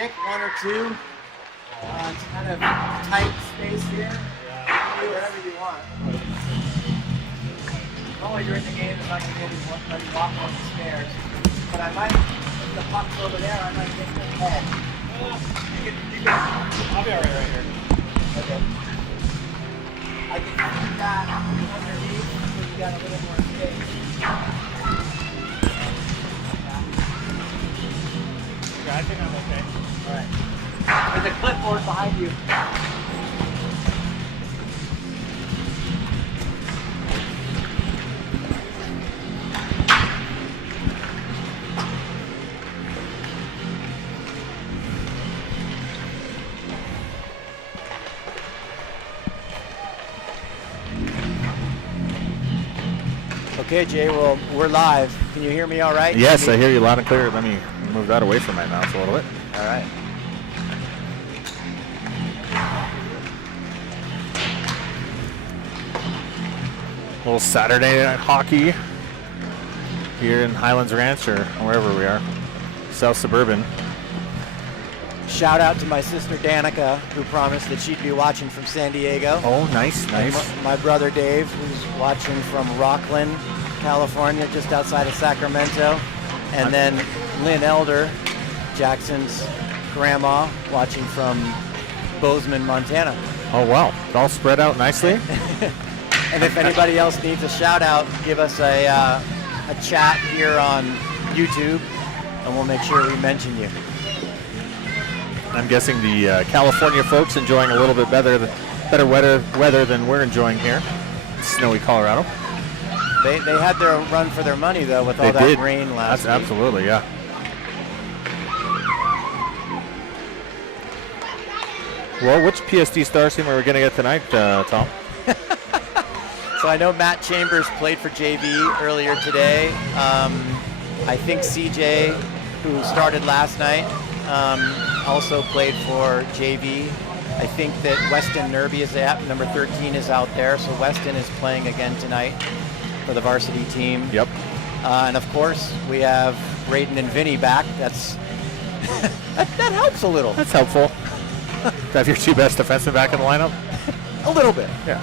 pick one or two. It's kind of tight space here. Do whatever you want. Only during the game is not going to let you walk on the stairs. But I might, if the puck's over there, I might get the head. I'll be alright right here. Okay. I can keep that underneath so you got a little more space. Yeah, I think I'm okay. Alright. There's a clipboard behind you. Okay, Jay, well, we're live. Can you hear me all right? Yes, I hear you loud and clear. Let me move that away from my mouth a little bit. All right. A little Saturday night hockey here in Highlands Ranch or wherever we are. South Suburban. Shout out to my sister Danica, who promised that she'd be watching from San Diego. Oh, nice, nice. My brother Dave, who's watching from Rockland, California, just outside of Sacramento. And then Lynn Elder, Jackson's grandma, watching from Bozeman, Montana. Oh, wow. It all spread out nicely. And if anybody else needs a shout out, give us a chat here on YouTube, and we'll make sure we mention you. I'm guessing the California folks enjoying a little bit better weather than we're enjoying here in snowy Colorado. They had their run for their money, though, with all that rain last week. Absolutely, yeah. Well, which PSD Stars team are we going to get tonight, Tom? So I know Matt Chambers played for JV earlier today. I think CJ, who started last night, also played for JV. I think that Weston Nerby is at number 13 is out there, so Weston is playing again tonight for the varsity team. Yep. And of course, we have Braden and Vinny back. That's that helps a little. That's helpful. To have your two best defensemen back in the lineup? A little bit. Yeah.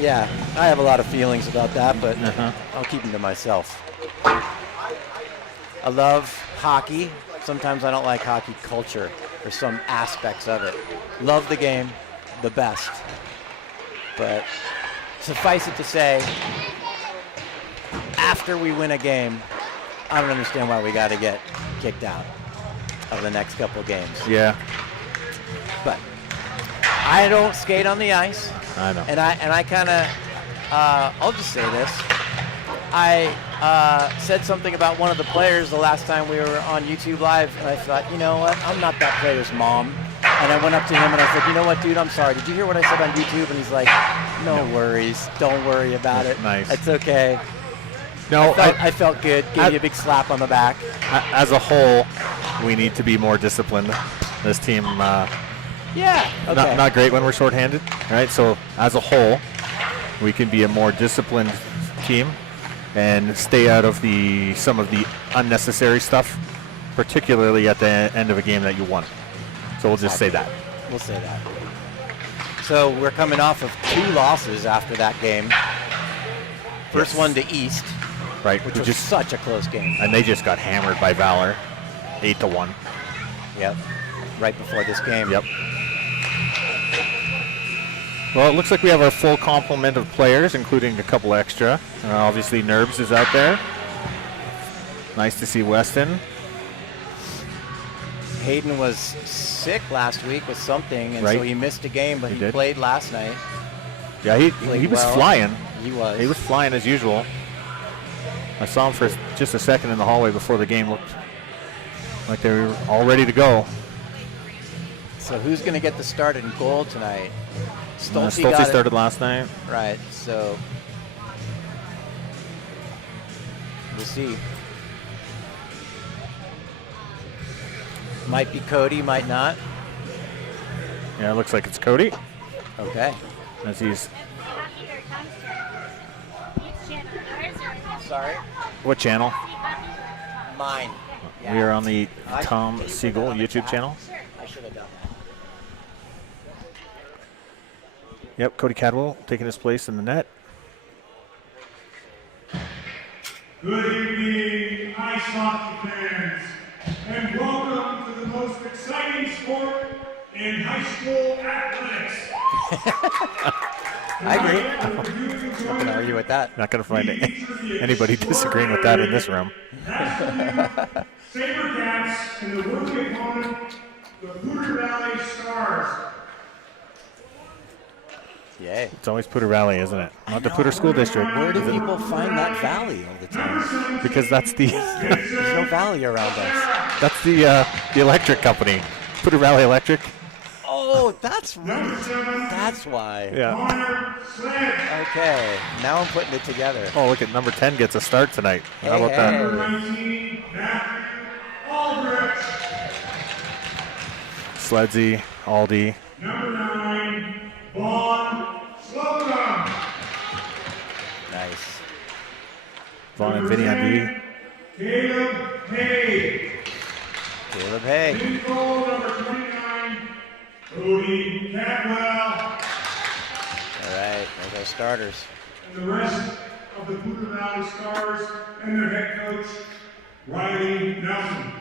Yeah, I have a lot of feelings about that, but I'll keep them to myself. I love hockey. Sometimes I don't like hockey culture or some aspects of it. Love the game, the best. But suffice it to say, after we win a game, I don't understand why we got to get kicked out of the next couple games. Yeah. But I don't skate on the ice. I know. And I kind of, I'll just say this. I said something about one of the players the last time we were on YouTube Live, and I thought, you know what? I'm not that player's mom. And I went up to him and I said, you know what, dude? I'm sorry. Did you hear what I said on YouTube? And he's like, no worries. Don't worry about it. Nice. It's okay. No, I felt good. Gave you a big slap on the back. As a whole, we need to be more disciplined. This team, Yeah. Okay. not great when we're shorthanded, right? So as a whole, we can be a more disciplined team and stay out of some of the unnecessary stuff, particularly at the end of a game that you won. So we'll just say that. We'll say that. So we're coming off of 2 losses after that game. First one to East, right? which was such a close game. And they just got hammered by Valor, 8-1. Yep. Right before this game. Yep. Well, it looks like we have our full complement of players, including a couple extra. Obviously, Nerbs is out there. Nice to see Weston. Hayden was sick last week with something, and so he missed a game, but he played last night. Yeah, he was flying. He was. He was flying as usual. I saw him for just a second in the hallway before the game. Looked like they were all ready to go. So who's going to get the start in goal tonight? Stolte started last night. Right, so we'll see. Might be Cody, might not. Yeah, it looks like it's Cody. Okay. As he's... Sorry? What channel? Mine. We are on the Tom Siegel YouTube channel. I should have done that. Yep, Cody Cadwell taking his place in the net. Good evening, ice hockey fans, and welcome to the most exciting sport in high school athletics. I agree. I'm not going to argue with that. Not going to find anybody disagreeing with that in this room. SaberCats and the worthy opponent, the Poudre Valley Stars. Yay. It's always Poudre Valley, isn't it? Not the Poudre School District. Where do people find that valley all the time? Because that's the There's no valley around us. that's the electric company, Poudre Valley Electric. Oh, that's right. That's why. Yeah. Okay, now I'm putting it together. Oh, look at number 10 gets a start tonight. How about that? 19, Matthew Aldrich. Sledzy, Aldi. Number 9, Vaughn Slocum. Nice. Vaughn and Vinny on D. Caleb Hay. Caleb Hay. In goal, number 29, Cody Cadwell. All right, there's our starters. And the rest of the Poudre Valley Stars and their head coach, Riley Nelson.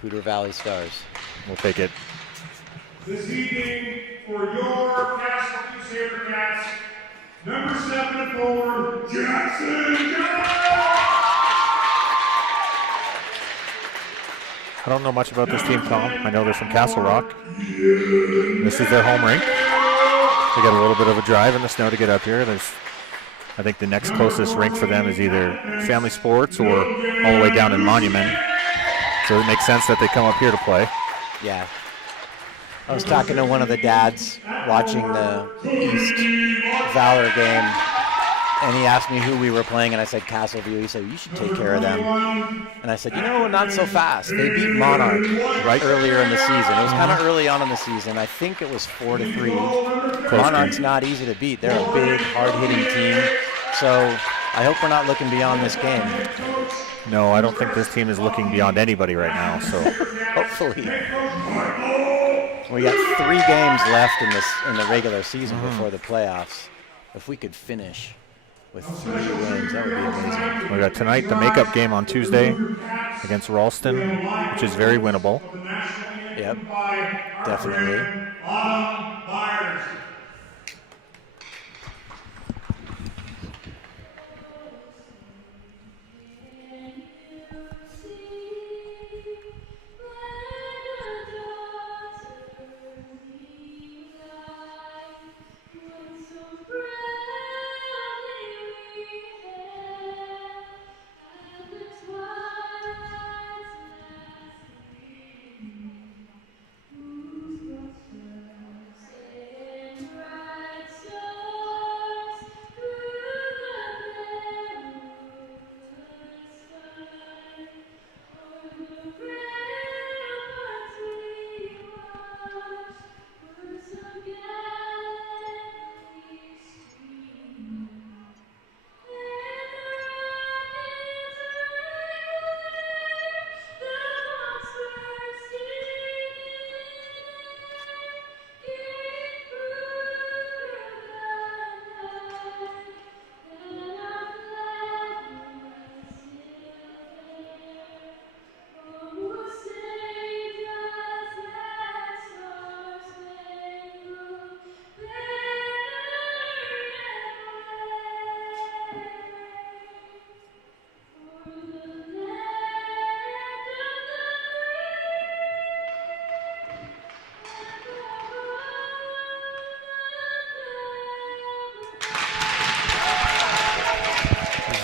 Poudre Valley Stars. We'll take it. This evening, for your Castleview SaberCats, number 7 forward, Jackson Jones! I don't know much about this team, Tom. I know they're from Castle Rock. This is their home rink. They got a little bit of a drive in the snow to get up here. I think the next closest rink for them is either Family Sports or all the way down in Monument. So it makes sense that they come up here to play. Yeah. I was talking to one of the dads watching the East Valor game, and he asked me who we were playing, and I said Castleview. He said, you should take care of them. And I said, not so fast. They beat Monarch right earlier in the season. It was kind of early on in the season. I think it was 4-3. Monarch's not easy to beat. They're a big, hard-hitting team. So I hope we're not looking beyond this game. No, I don't think this team is looking beyond anybody right now. So Hopefully. We got 3 games left in the regular season before the playoffs. If we could finish with 3 wins, that would be amazing. we got tonight the makeup game on Tuesday against Ralston, which is very winnable. Yep, definitely. Autumn Myers.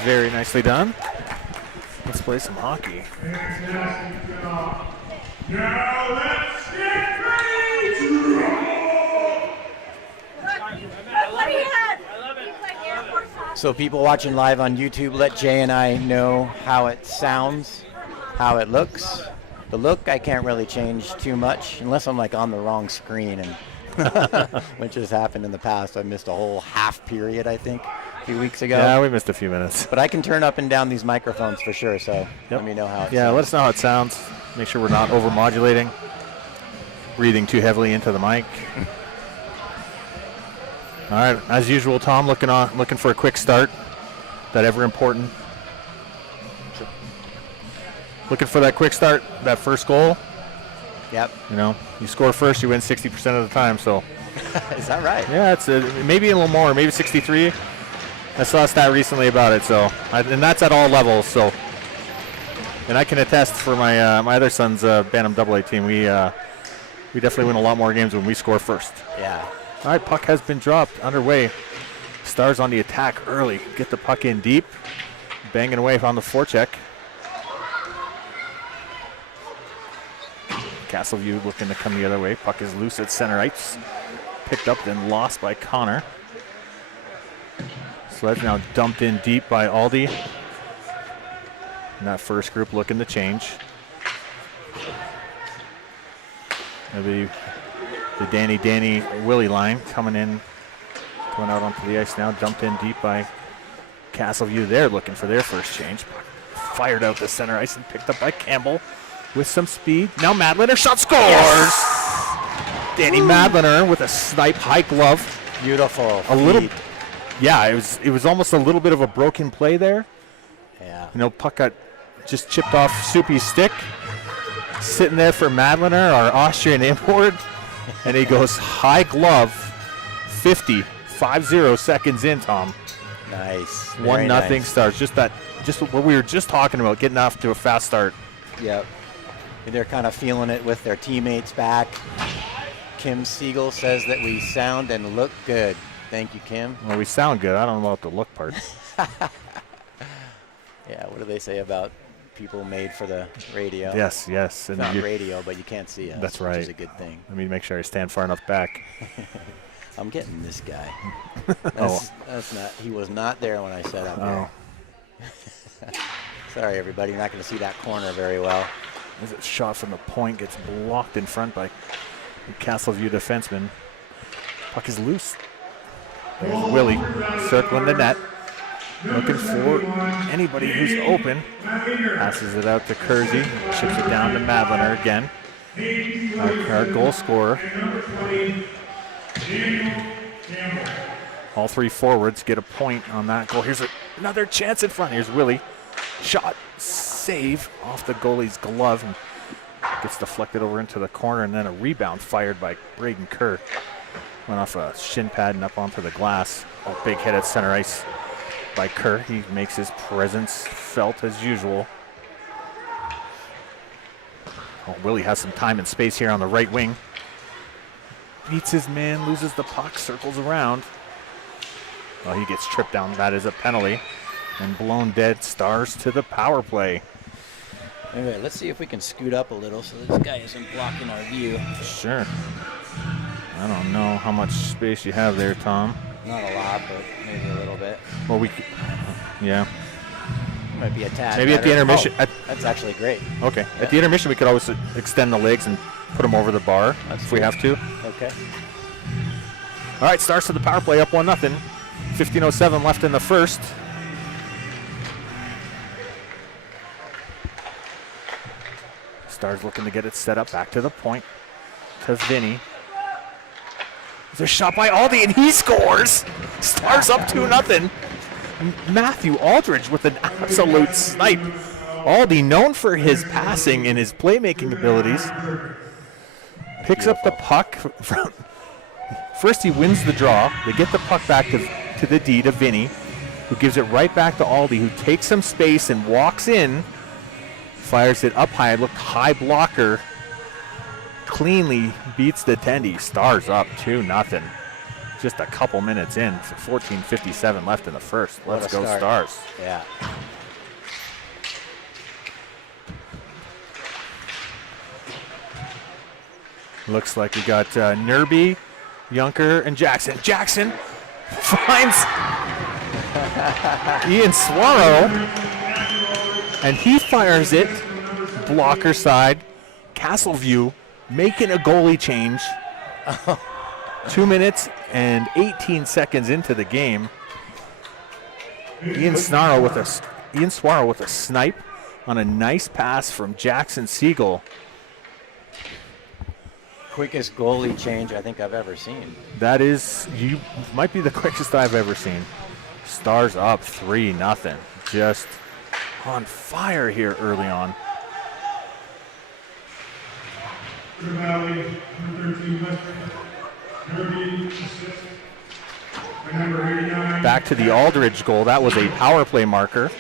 Very nicely done. Let's play some hockey. Fantastic job. Now let's get ready to roll! What do you have? He's like Air Force hockey. So people watching live on YouTube, let Jay and I know how it sounds, how it looks. The look I can't really change too much unless I'm like on the wrong screen, and which has happened in the past. I missed a whole half period, I think, a few weeks ago. Yeah, we missed a few minutes. But I can turn up and down these microphones for sure, so let me know how it Yeah, sounds. let us know how it sounds. Make sure we're not over-modulating, breathing too heavily into the mic. All right, as usual, Tom looking for a quick start. That ever important. Looking for that quick start, that first goal. Yep. You know, you score first, you win 60% of the time. So. Is that right? Yeah, it's maybe a little more, maybe 63. I saw a stat recently about it. So, and that's at all levels. So, and I can attest for my my other son's Bantam AA team. We definitely win a lot more games when we score first. Yeah. All right, puck has been dropped, underway. Stars on the attack early. Get the puck in deep. Banging away on the forecheck. Castleview looking to come the other way. Puck is loose at center ice. Picked up, then lost by Connor. Sledge now dumped in deep by Aldi. And that first group looking to change. Maybe the Danny Willie line coming out onto the ice now. Dumped in deep by Castleview there, looking for their first change. Fired out the center ice and picked up by Campbell with some speed. Now Madliner shot scores! Yes! Danny Madliner with a snipe high glove. Beautiful. A little, yeah, it was almost a little bit of a broken play there. Yeah. You know, puck got just chipped off Soupy's stick. Sitting there for Madliner, our Austrian import. And he goes high glove, 50 seconds in, Tom. Nice. 1-0 nice. Stars. Just what we were just talking about, getting off to a fast start. Yep. They're kind of feeling it with their teammates back. Kim Siegel says that we sound and look good. Thank you, Kim. Well, we sound good. I don't know about the look part. Yeah, what do they say about people made for the radio? Yes. It's not radio, but you can't see us. That's right. Which is a good thing. Let me make sure I stand far enough back. I'm getting this guy. Oh. That's not. He was not there when I said up there. Sorry, everybody. You're not going to see that corner very well. As a shot from the point gets blocked in front by the Castleview defenseman. Puck is loose. There's Willie circling the net. Looking for anybody who's open. Passes it out to Kersey. Ships it down to Madliner again. Our goal scorer. All three forwards get a point on that goal. Here's another chance in front. Here's Willie. Shot, save off the goalie's glove. And gets deflected over into the corner, and then a rebound fired by Braden Kerr. Went off a shin pad and up onto the glass. A big hit at center ice by Kerr. He makes his presence felt as usual. Oh, Willie has some time and space here on the right wing. Beats his man, loses the puck, circles around. Well, he gets tripped down. That is a penalty. And blown dead. Stars to the power play. Anyway, let's see if we can scoot up a little so this guy isn't blocking our view. Sure. I don't know how much space you have there, Tom. Not a lot, but maybe a little bit. Well, yeah. Might be a tad Maybe at the better. intermission. Oh, that's actually great. Okay. Yeah. At the intermission, we could always extend the legs and put them over the bar if we have to. Okay. All right, Stars to the power play, up 1-0. 15:07 left in the first. Stars looking to get it set up back to the point to Vinny. There's a shot by Aldi, and he scores. Stars up 2-0. Matthew Aldridge with an absolute snipe. Aldi, known for his passing and his playmaking abilities, picks up the puck from. First, he wins the draw. They get the puck back to the D, to Vinny, who gives it right back to Aldi, who takes some space and walks in, fires it up high, looked high blocker, cleanly beats the Tendy. Stars up 2-0. Just a couple minutes in, 14:57 left in the first. Let's go Stars. Yeah. Looks like we got Nerby, Junker, and Jackson. Jackson finds Ian Swallow, and he fires it blocker side. Castleview making a goalie change. 2 minutes and 18 seconds into the game. Ian Swaro with a snipe on a nice pass from Jackson Siegel. Quickest goalie change I think I've ever seen. That is, you might be the quickest I've ever seen. Stars up 3-0. Just on fire here early on. Valley, number 13, Western, Derby, assist. By number 89. Back to the Aldridge goal. That was a power play marker.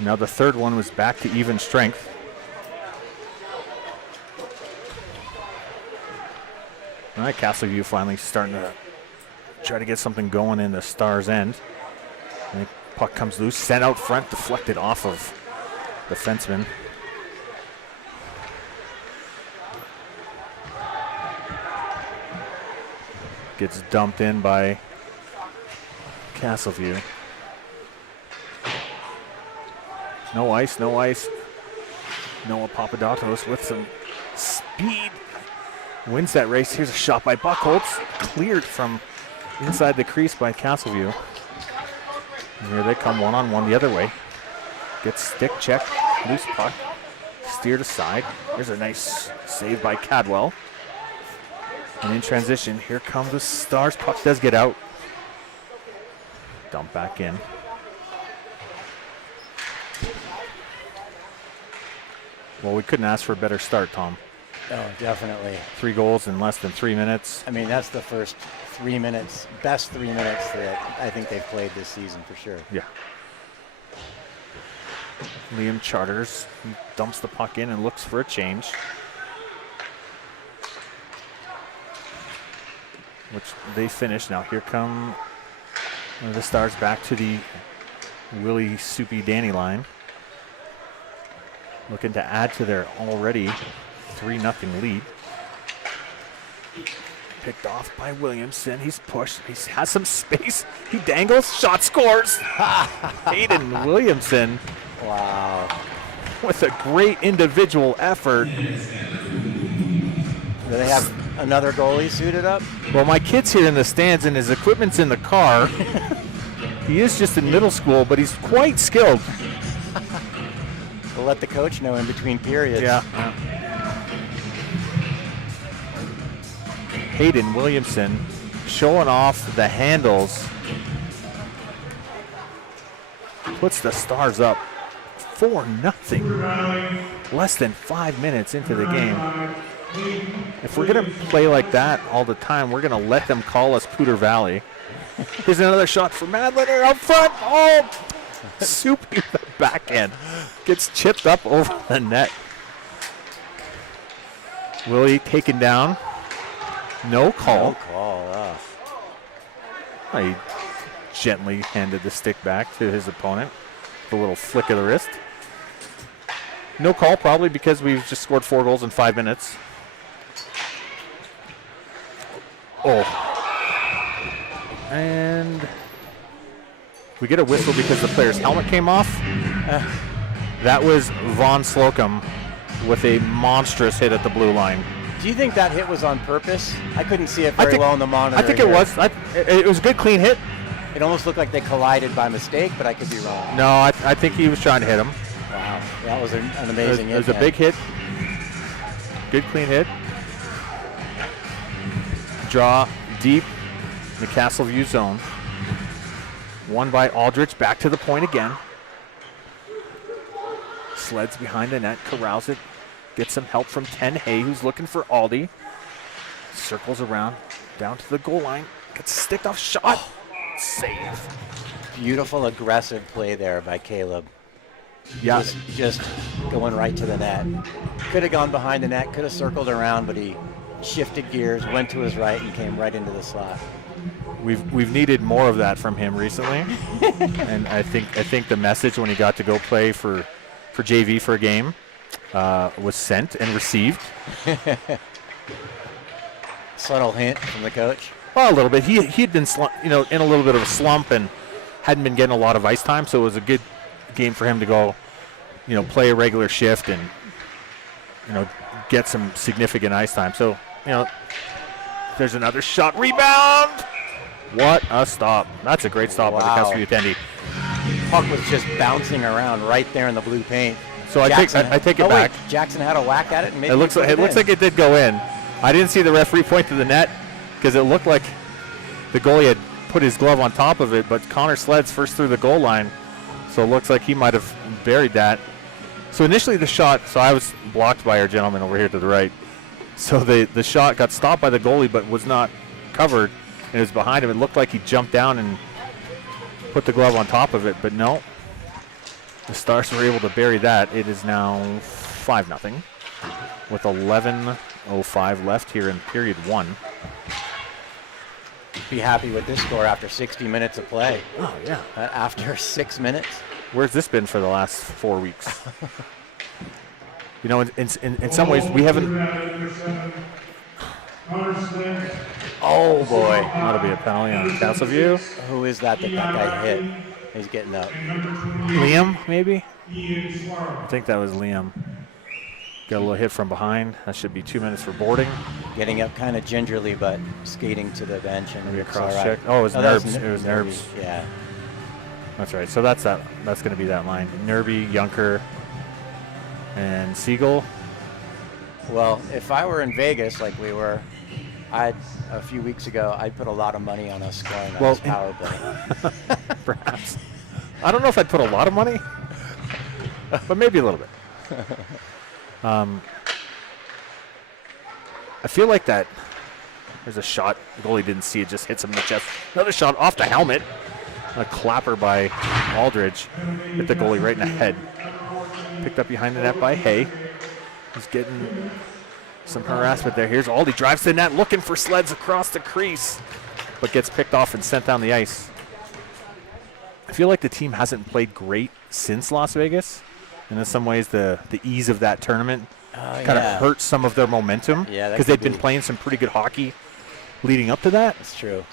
Now the third one was back to even strength. All right, Castleview finally starting to try to get something going in the Stars' end. And the puck comes loose, sent out front, deflected off of the defenseman. Gets dumped in by Castleview. No ice, no ice. Noah Papadopoulos with some speed. Wins that race. Here's a shot by Buchholz. Cleared from inside the crease by Castleview. And here they come one-on-one the other way. Gets stick check. Loose puck. Steered aside. Here's a nice save by Cadwell. And in transition, here comes the Stars. Puck does get out. Dump back in. Well, we couldn't ask for a better start, Tom. Oh, definitely. 3 goals in less than 3 minutes. I mean, that's the first 3 minutes, best 3 minutes that I think they've played this season for sure. Yeah. Liam Charters dumps the puck in and looks for a change. Which they finish. Now here come the Stars back to the Willie Soupy Danny line. Looking to add to their already 3-0 lead. Picked off by Williamson. He's pushed. He has some space. He dangles. Shot scores. Hayden Williamson. Wow. With a great individual effort. Do they have another goalie suited up? Well, my kid's here in the stands and his equipment's in the car. He is just in middle school, but he's quite skilled. We'll let the coach know in between periods. Yeah. Hayden Williamson showing off the handles. Puts the Stars up 4-0. Less than 5 minutes into the game. If we're going to play like that all the time, we're going to let them call us Pooter Valley. Here's another shot for Madlener up front. Oh, Soupy the backhand. Gets chipped up over the net. Willie taken down. No call. No call. He gently handed the stick back to his opponent. A little flick of the wrist. No call, probably because we've just scored 4 goals in 5 minutes. Oh. And we get a whistle because the player's helmet came off. That was Von Slocum with a monstrous hit at the blue line. Do you think that hit was on purpose? I couldn't see it very well on the monitor. I think it was. It was a good, clean hit. It almost looked like they collided by mistake, but I could be wrong. No, I think he was trying to hit him. Wow, that was an amazing hit. It was a big hit. Good, clean hit. Draw deep in the Castleview zone. Won by Aldrich. Back to the point again. Sleds behind the net. Corrals it. Gets some help from Ten Hay, who's looking for Aldi. Circles around. Down to the goal line. Gets sticked off shot. Oh. Save. Beautiful, aggressive play there by Caleb. Yeah. Just going right to the net. Could have gone behind the net, could have circled around, but he shifted gears, went to his right, and came right into the slot. We've needed more of that from him recently. And I think the message when he got to go play for JV for a game was sent and received. Subtle hint from the coach. Well, a little bit. He'd been in a little bit of a slump and hadn't been getting a lot of ice time, so it was a good game for him to go, play a regular shift and get some significant ice time. So, there's another shot, rebound. What a stop. That's a great stop by the Wow. Castleview attendee. Puck was just bouncing around right there in the blue paint. So I take it oh, back. Wait, Jackson had a whack at it. And maybe It looks like it did go in. I didn't see the referee point to the net because it looked like the goalie had put his glove on top of it, but Connor Sled's first through the goal line, so it looks like he might have buried that. So initially the shot, so I was blocked by our gentleman over here to the right. So the shot got stopped by the goalie but was not covered, and it was behind him. It looked like he jumped down and put the glove on top of it, but no. The Stars were able to bury that. It is now 5-0 with 11:05 left here in period 1. Be happy with this score after 60 minutes of play. Oh, yeah. After 6 minutes. Where's this been for the last 4 weeks? You know, in some ways, we haven't. Oh, boy. That'll be a penalty on Castleview. Who is that guy hit? He's getting up. Liam, maybe? I think that was Liam. Got a little hit from behind. That should be 2 minutes for boarding. Getting up kind of gingerly, but skating to the bench. And Maybe a it's cross all right. check. Oh, it was that was Nerbs. It was Nerbs. Yeah. That's right. So that's that. That's going to be that line. Nerby, Junker, and Siegel. Well, if I were in Vegas like we were, a few weeks ago, I'd put a lot of money on us scoring on this power play. Perhaps. I don't know if I'd put a lot of money, but maybe a little bit. I feel like that. There's a shot. The goalie didn't see it, just hits him in the chest. Another shot off the helmet. A clapper by Aldridge. Hit the goalie right in the head. Picked up behind the net by Hay. He's getting some harassment there. Here's Aldi. Drives to the net looking for Sleds across the crease, but gets picked off and sent down the ice. I feel like the team hasn't played great since Las Vegas. And in some ways, the ease of that tournament kind of hurt some of their momentum. Yeah, because they'd been playing some pretty good hockey leading up to that. That's true.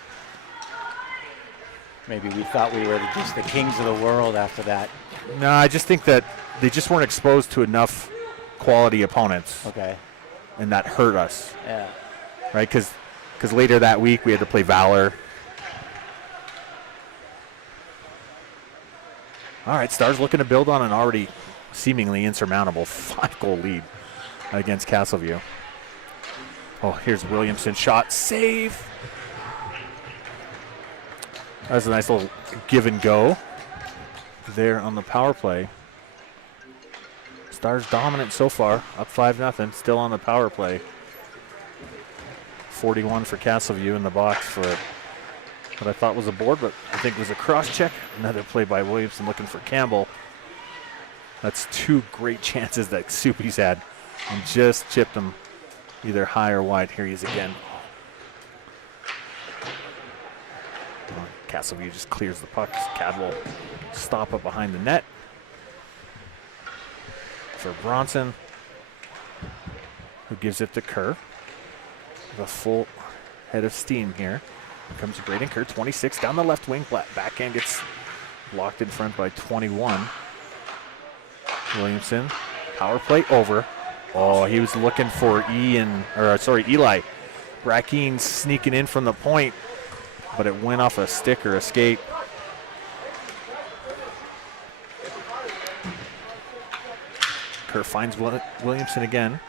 Maybe we thought we were just the kings of the world after that. No, I just think that they just weren't exposed to enough quality opponents. Okay. And that hurt us. Yeah. Right? Because later that week we had to play Valor. All right, Stars looking to build on an already seemingly insurmountable 5-goal lead against Castleview. Oh, here's Williamson. Shot. Save. That was a nice little give and go there on the power play. Stars dominant so far, up 5-0, still on the power play. 41 for Castleview in the box for what I thought was a board, but I think was a cross check. Another play by Williamson looking for Campbell. That's 2 great chances that Soupy's had and just chipped him either high or wide. Here he is again. Castleview just clears the puck. Cad will stop up behind the net for Bronson, who gives it to Kerr. The full head of steam here. Here comes Braden Kerr, 26 down the left wing. Backhand gets blocked in front by 21. Williamson, power play over. Oh, he was looking for Eli. Brackeen sneaking in from the point, but it went off a stick or a skate. Kerr finds Williamson again.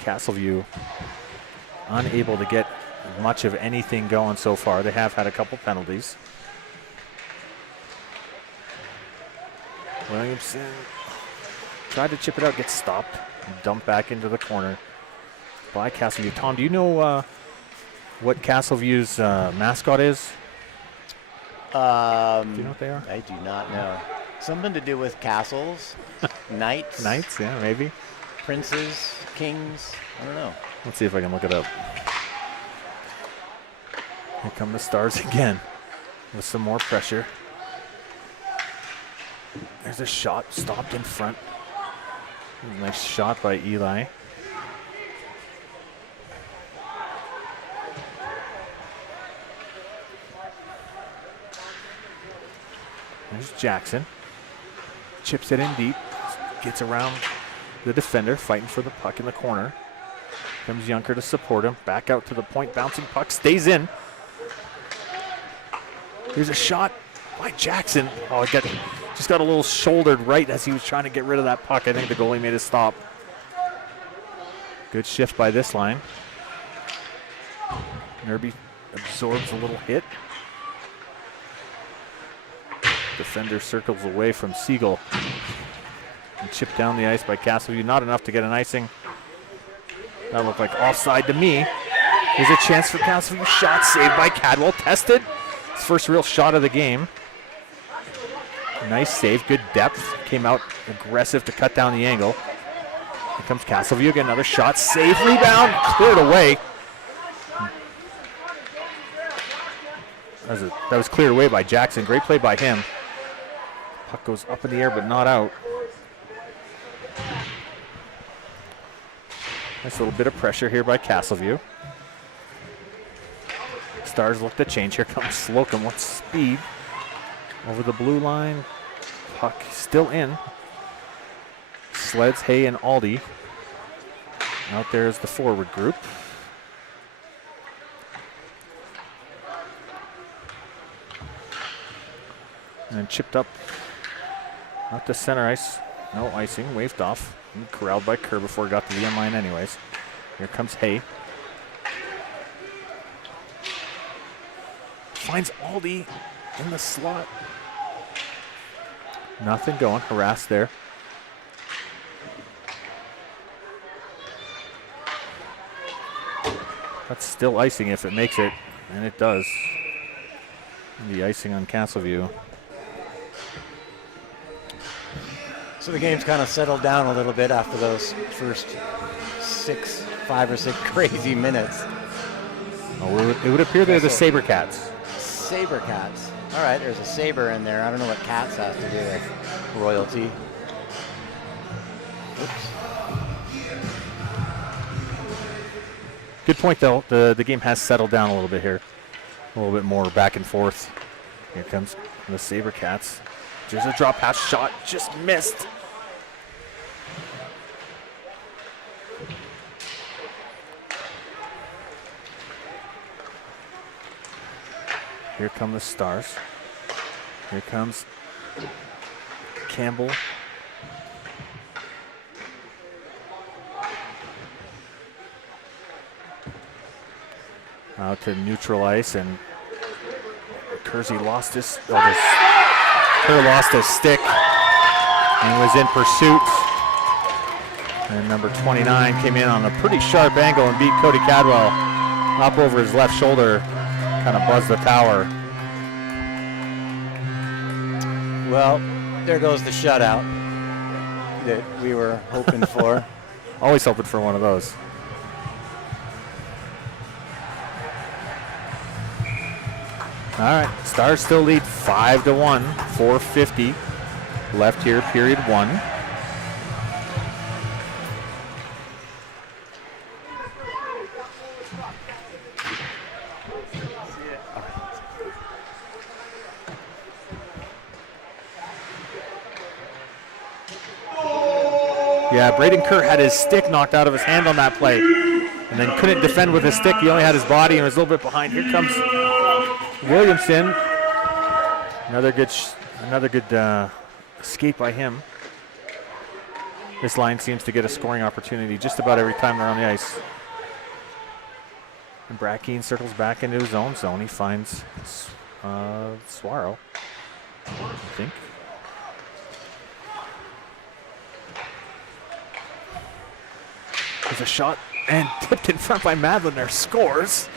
Castleview unable to get much of anything going so far. They have had a couple penalties. Williamson tried to chip it out, gets stopped, dumped back into the corner by Castleview. Tom, do you know what Castleview's mascot is? Do you know what they are? I do not know. Something to do with castles, knights. Knights, yeah, maybe. Princes, kings, I don't know. Let's see if I can look it up. Here come the Stars again with some more pressure. There's a shot stopped in front. Nice shot by Eli. There's Jackson. Chips it in deep. gets around the defender, fighting for the puck in the corner. Comes Junker to support him. Back out to the point, bouncing puck, stays in. Here's a shot by Jackson. Oh, just got a little shouldered right as he was trying to get rid of that puck. I think the goalie made a stop. Good shift by this line. Nerby absorbs a little hit. Defender circles away from Siegel. And chipped down the ice by Castleview. Not enough to get an icing. That looked like offside to me. Here's a chance for Castleview. Shot saved by Cadwell. Tested. His first real shot of the game. Nice save. Good depth. Came out aggressive to cut down the angle. Here comes Castleview again. Another shot. Save. Rebound. Cleared away. That was cleared away by Jackson. Great play by him. Puck goes up in the air but not out. Nice little bit of pressure here by Castleview. Stars look to change. Here comes Slocum with speed. Over the blue line. Puck still in. Sleds, Hay, and Aldi. Out there is the forward group. And then chipped up out to center ice. No icing, waved off. And corralled by Kerr before it got to the end line anyways. Here comes Hay. Finds Aldi in the slot. Nothing going, harassed there. That's still icing if it makes it, and it does. The icing on Castleview. So the game's kind of settled down a little bit after those first 5 or 6 crazy minutes. Oh, it would appear they're the Sabercats. Sabercats. All right, there's a saber in there. I don't know what cats has to do with royalty. Oops. Good point, though. The game has settled down a little bit here. A little bit more back and forth. Here comes the Sabercats. There's a drop pass shot, just missed. Here come the Stars. Here comes Campbell. Out to neutral ice, and Kersey lost his. Kerr lost his stick and was in pursuit. And number 29 came in on a pretty sharp angle and beat Cody Cadwell up over his left shoulder. Kind of buzzed the tower. Well, there goes the shutout that we were hoping for. Always hoping for one of those. All right, Stars still lead 5-1, 4:50 left here, period 1. Yeah, Braden Kerr had his stick knocked out of his hand on that play and then couldn't defend with his stick. He only had his body and was a little bit behind. Here comes Williamson. Another good escape by him. This line seems to get a scoring opportunity just about every time they're on the ice. And Brackeen circles back into his own zone. He finds Swaro, I think. There's a shot and tipped in front by Madlener. Scores.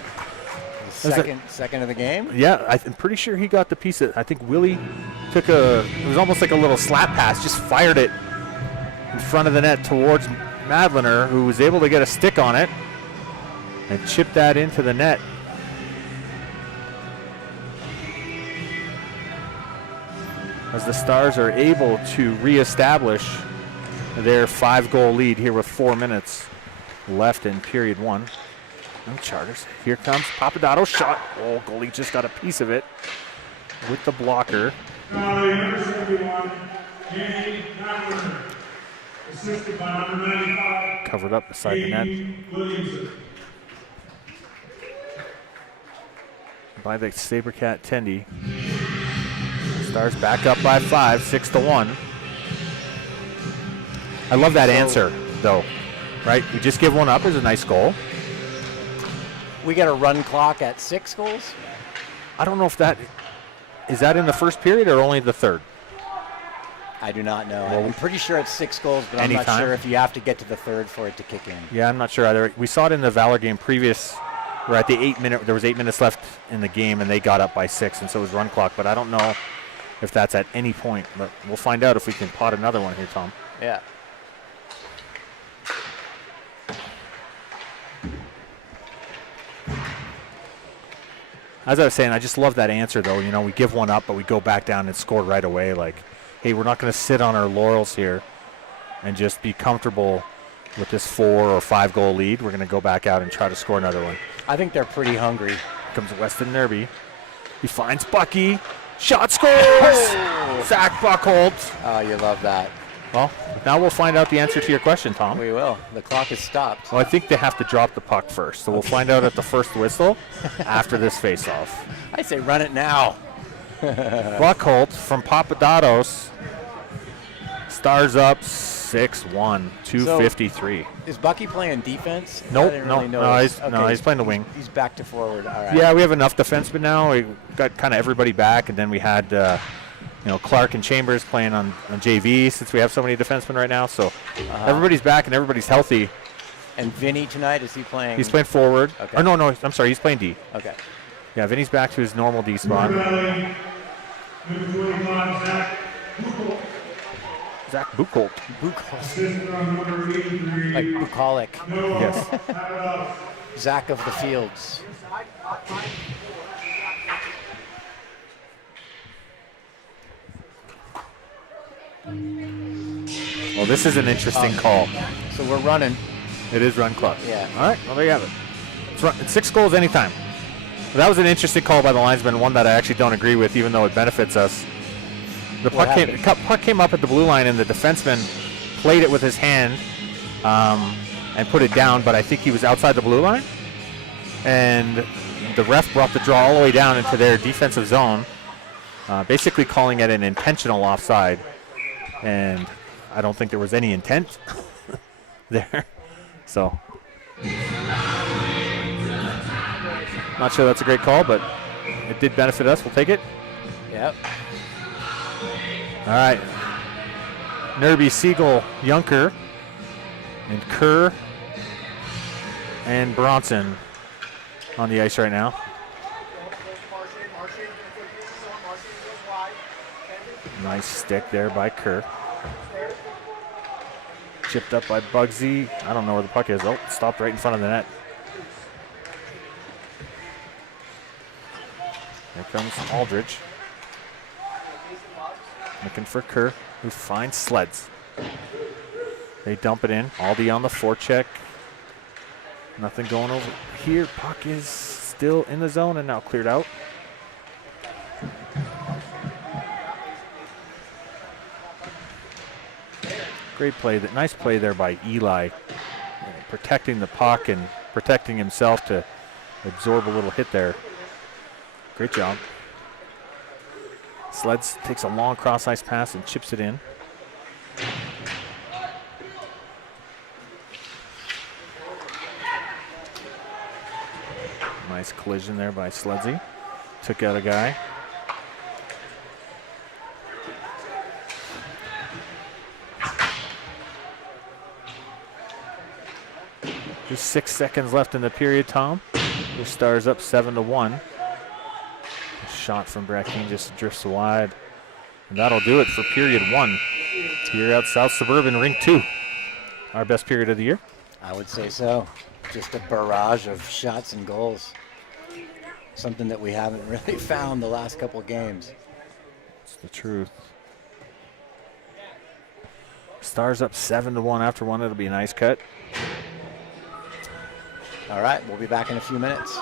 Second of the game? Yeah, I'm pretty sure he got the piece of, I think Willie took it was almost like a little slap pass, just fired it in front of the net towards Madlener, who was able to get a stick on it and chip that into the net. As the Stars are able to reestablish their 5-goal lead here with 4 minutes left in period 1. No Charters. Here comes Papadoto. Shot. Oh, goalie just got a piece of it with the blocker. Number 71, Danny Madlener. assisted by number 95, Covered up beside the net Aiden Williamson. by the Sabercat Tendy. Stars back up by 5, 6-1. I love that answer, though. Right? We just give one up as a nice goal. We get a run clock at 6 goals. I don't know if that is that in the first period or only the third. I do not know. I'm pretty sure it's 6 goals, but I'm not Anytime. sure if you have to get to the third for it to kick in. Yeah, I'm not sure either. We saw it in the Valor game previous. We're at the 8-minute. There was 8 minutes left in the game, and they got up by 6, and so it was run clock. But I don't know if that's at any point. But we'll find out if we can pot another one here, Tom. Yeah. As I was saying, I just love that answer, though. You know, we give one up, but we go back down and score right away. Like, hey, we're not going to sit on our laurels here and just be comfortable with this 4 or 5 goal lead. We're going to go back out and try to score another one. I think they're pretty hungry. Here comes Weston Nerby. He finds Bucky. Shot scores! Zach Buckholt. Oh, you love that. Well, now we'll find out the answer to your question, Tom. We will. The clock is stopped. Well, I think they have to drop the puck first, so we'll find out at the first whistle after this face-off. I say run it now. Buckholt from Papadopoulos. Stars up 6-1, 253. Is Bucky playing defense? Nope, I didn't really no, notice. he's playing the wing. He's back to forward. All right. Yeah, we have enough defensemen now. We got kind of everybody back, and then we had Clark and Chambers playing on JV since we have so many defensemen right now. So everybody's back and everybody's healthy. And Vinny tonight, is he playing? He's playing forward. Okay. Or no, I'm sorry, he's playing D. Okay. Yeah, Vinny's back to his normal D spot. Number 25, Zach Buchel. Zach Buchholt. Assisted on number 83, Like bucolic. Noah Yes. Papadopoulos. Zach of the Fields. Well, this is an interesting call. So we're running. It is run clock. Yeah. All right, well, there you have it. It's 6 goals anytime. That was an interesting call by the linesman, one that I actually don't agree with, even though it benefits us. The What puck came up at the blue line, and the defenseman played it with his hand and put it down, but I think he was outside the blue line. And the ref brought the draw all the way down into their defensive zone, basically calling it an intentional offside. And I don't think there was any intent there. So, not sure that's a great call, but it did benefit us. We'll take it. Yep. All right. Nerby, Siegel, Junker, and Kerr, and Bronson on the ice right now. Nice stick there by Kerr. Chipped up by Bugsy. I don't know where the puck is. Oh, stopped right in front of the net. Here comes Aldridge. Looking for Kerr, who finds Sleds. They dump it in. Aldi on the forecheck. Nothing going over here. Puck is still in the zone and now cleared out. Great play. Nice play there by Eli. Protecting the puck and protecting himself to absorb a little hit there. Great job. Sleds takes a long cross-ice pass and chips it in. Nice collision there by Sledsy. Took out a guy. Just 6 seconds left in the period, Tom. The Stars up 7-1. Shot from Brackeen just drifts wide. And that'll do it for period 1 here at South Suburban Rink 2. Our best period of the year. I would say so. Just a barrage of shots and goals. Something that we haven't really found the last couple of games. It's the truth. Stars up 7-1 after one. It'll be a nice cut. All right, we'll be back in a few minutes.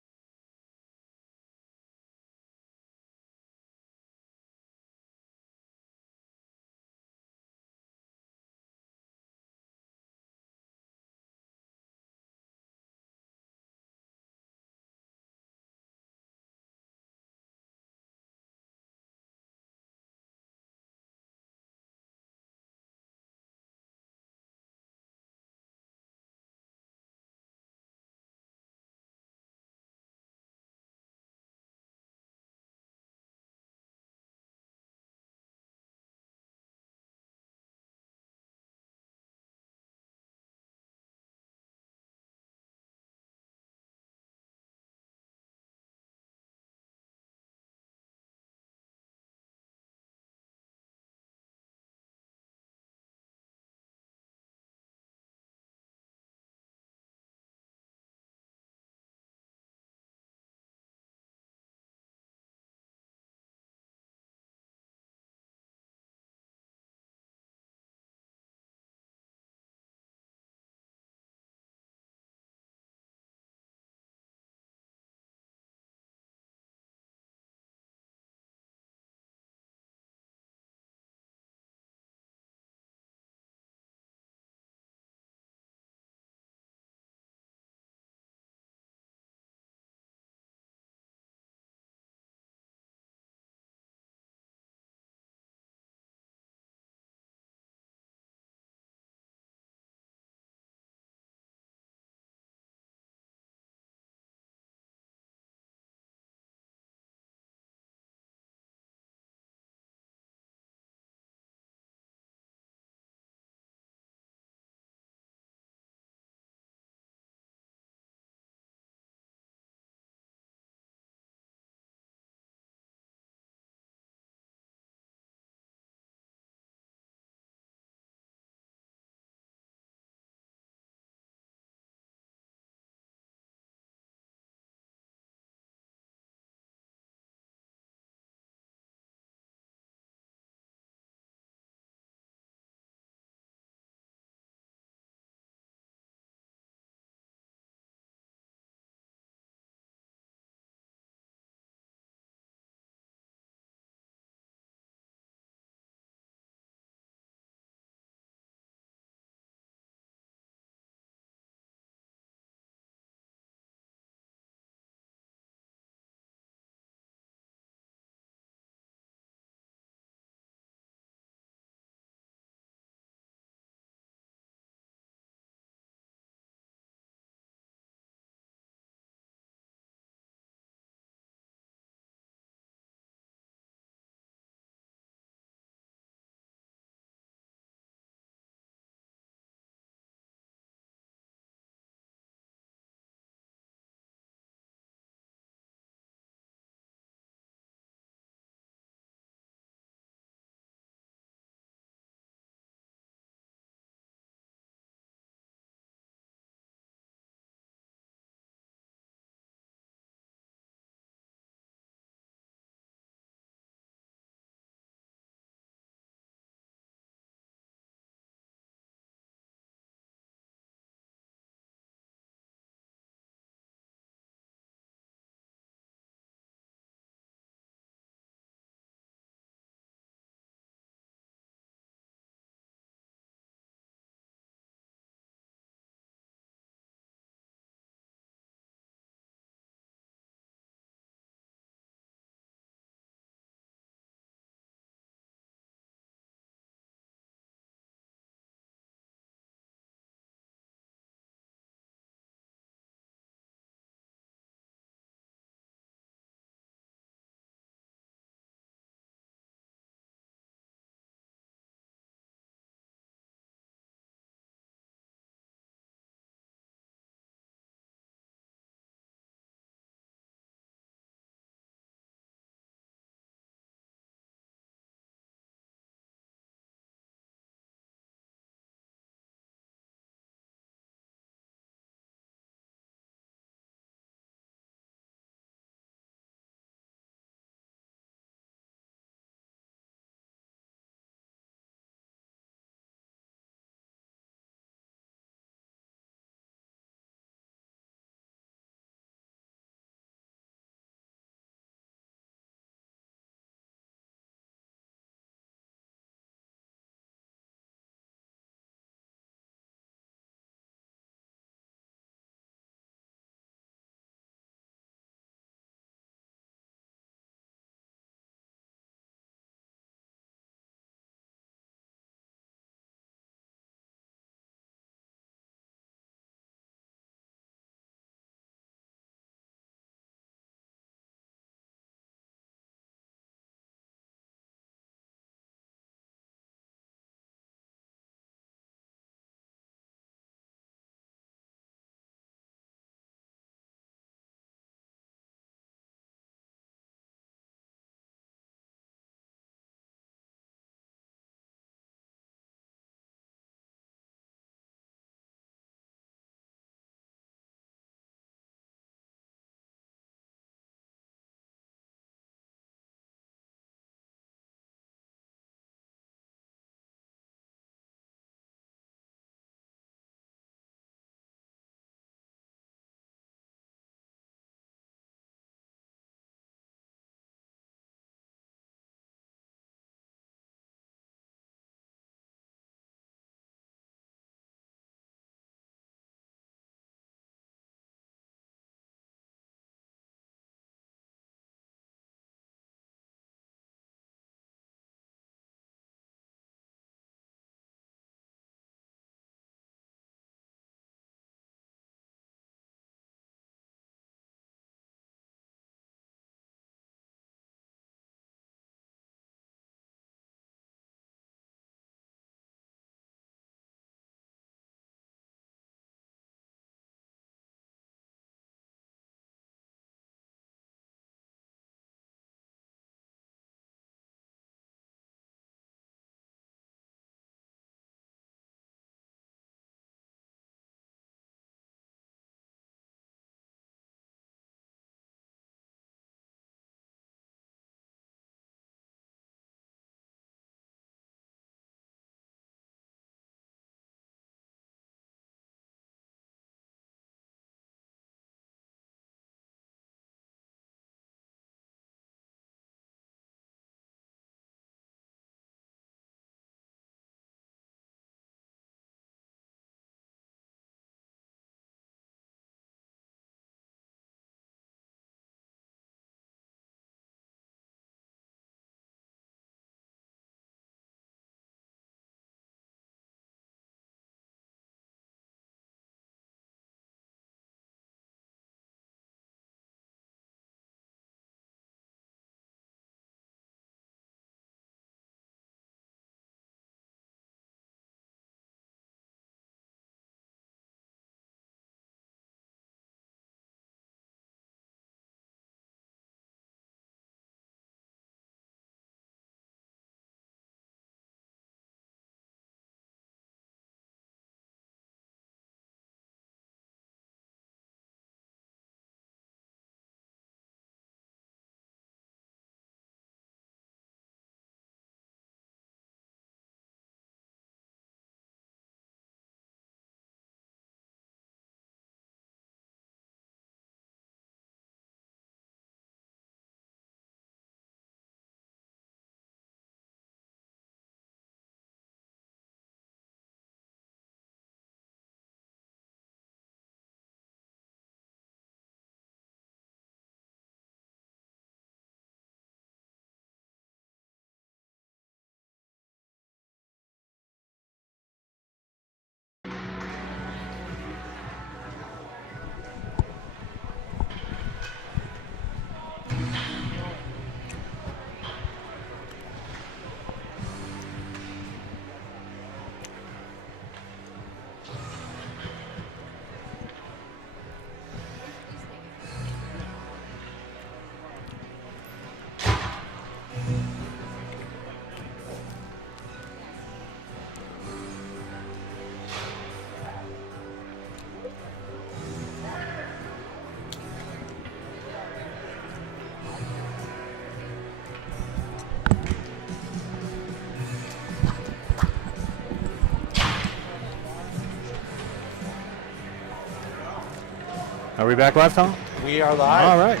we back live, Tom? We are live. All right.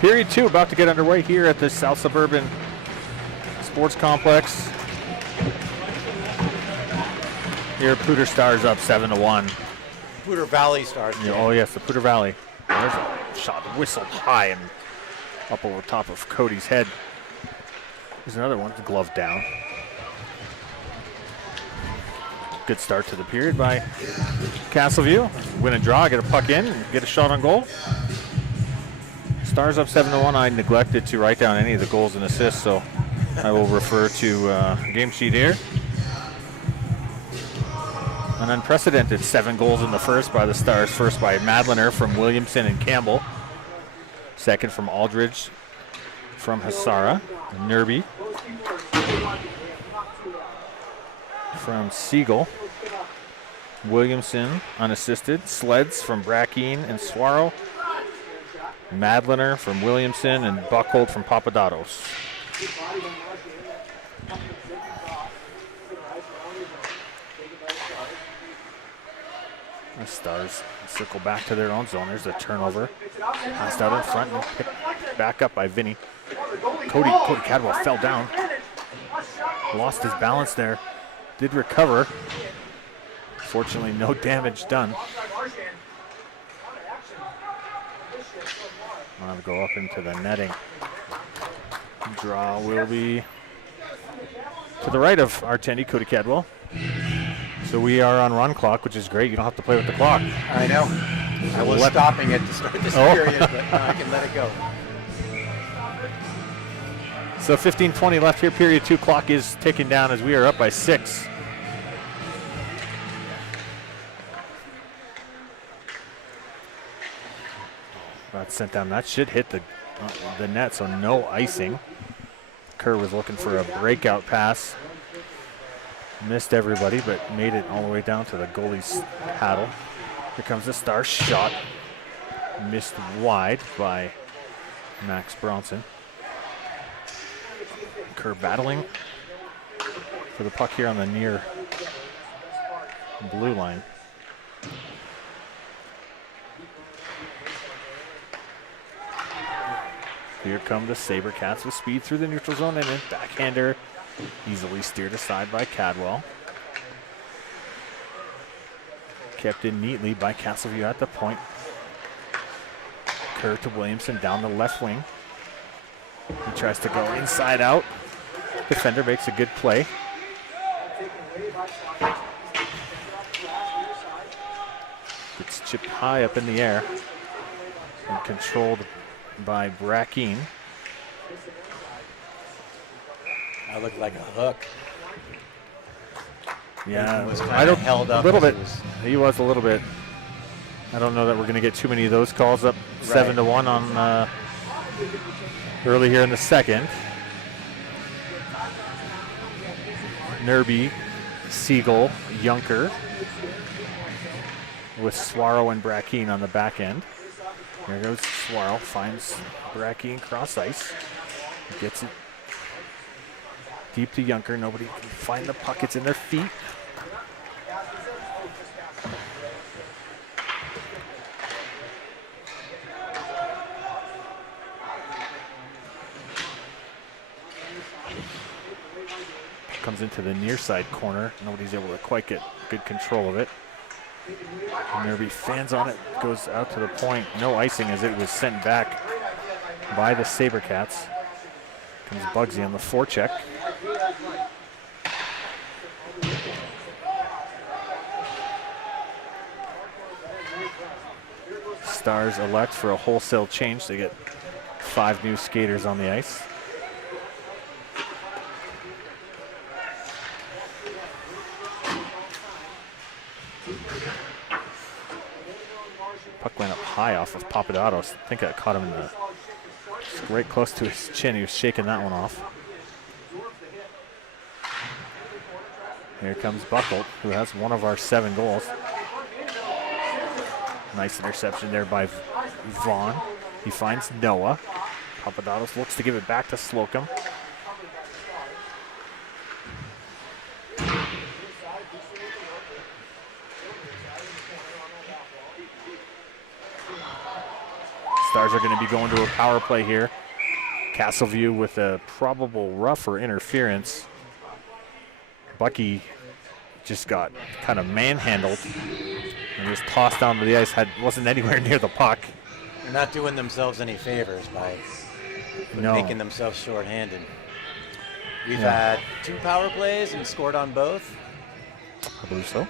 Period 2 about to get underway here at the South Suburban Sports Complex. Here, Pooter Stars up 7-1. Pooter Valley Stars. Yeah, oh, yes, the Pooter Valley. There's a shot whistled high and up over top of Cody's head. There's another one, glove down. Good start to the period by Castleview. Win and draw, get a puck in, and get a shot on goal. Stars up 7-1. I neglected to write down any of the goals and assists, so I will refer to game sheet here. An unprecedented 7 goals in the first by the Stars. First by Madliner from Williamson and Campbell. Second from Aldridge from Hasara. Nerby from Siegel. Williamson unassisted. Sleds from Brackeen and Swaro. Madliner from Williamson and Buckhold from Papadatos. The Stars circle back to their own zone. There's a turnover. Passed out in front and picked back up by Vinny. Cody Cadwell fell down. Lost his balance there. Did recover. Fortunately, no damage done. I'll go up into the netting. Draw will be to the right of our attendee, Cody Cadwell. So we are on run clock, which is great. You don't have to play with the clock. I know. I was stopping it to start this period, but now I can let it go. So 15:20 left here. Period 2 clock is ticking down as we are up by 6. That's sent down. That should hit the net, so no icing. Kerr was looking for a breakout pass. Missed everybody, but made it all the way down to the goalie's paddle. Here comes the Star shot. Missed wide by Max Bronson. Kerr battling for the puck here on the near blue line. Here come the SaberCats with speed through the neutral zone and a backhander easily steered aside by Cadwell. Kept in neatly by Castleview at the point. Kerr to Williamson down the left wing. He tries to go inside out. Defender makes a good play. Gets chipped high up in the air and controlled by Brackeen. That looked like a hook. Yeah, Was I don't held up a little as bit. it He was a little bit. I don't know that we're going to get too many of those calls up. Right. 7-1 on early here in the second. Nerby, Siegel, Junker with Swaro and Brackeen on the back end. There goes Swaro, finds Brackeen cross ice, gets it deep to Junker. Nobody can find the puck. It's in their feet. Comes into the near side corner. Nobody's able to quite get good control of it. Nerby fans on it, goes out to the point. No icing as it was sent back by the SaberCats. Comes Bugsy on the forecheck. Stars elect for a wholesale change. They get 5 new skaters on the ice. Puck went up high off of Papadatos. I think I caught him in the right close to his chin. He was shaking that one off. Here comes Buckle, who has one of our 7 goals. Nice interception there by Vaughn. He finds Noah. Papadatos looks to give it back to Slocum. Stars are going to be going to a power play here. Castleview with a probable rough or interference. Bucky just got kind of manhandled and was tossed down to the ice. Wasn't anywhere near the puck. They're not doing themselves any favors by making themselves shorthanded. We've had 2 power plays and scored on both. I believe so.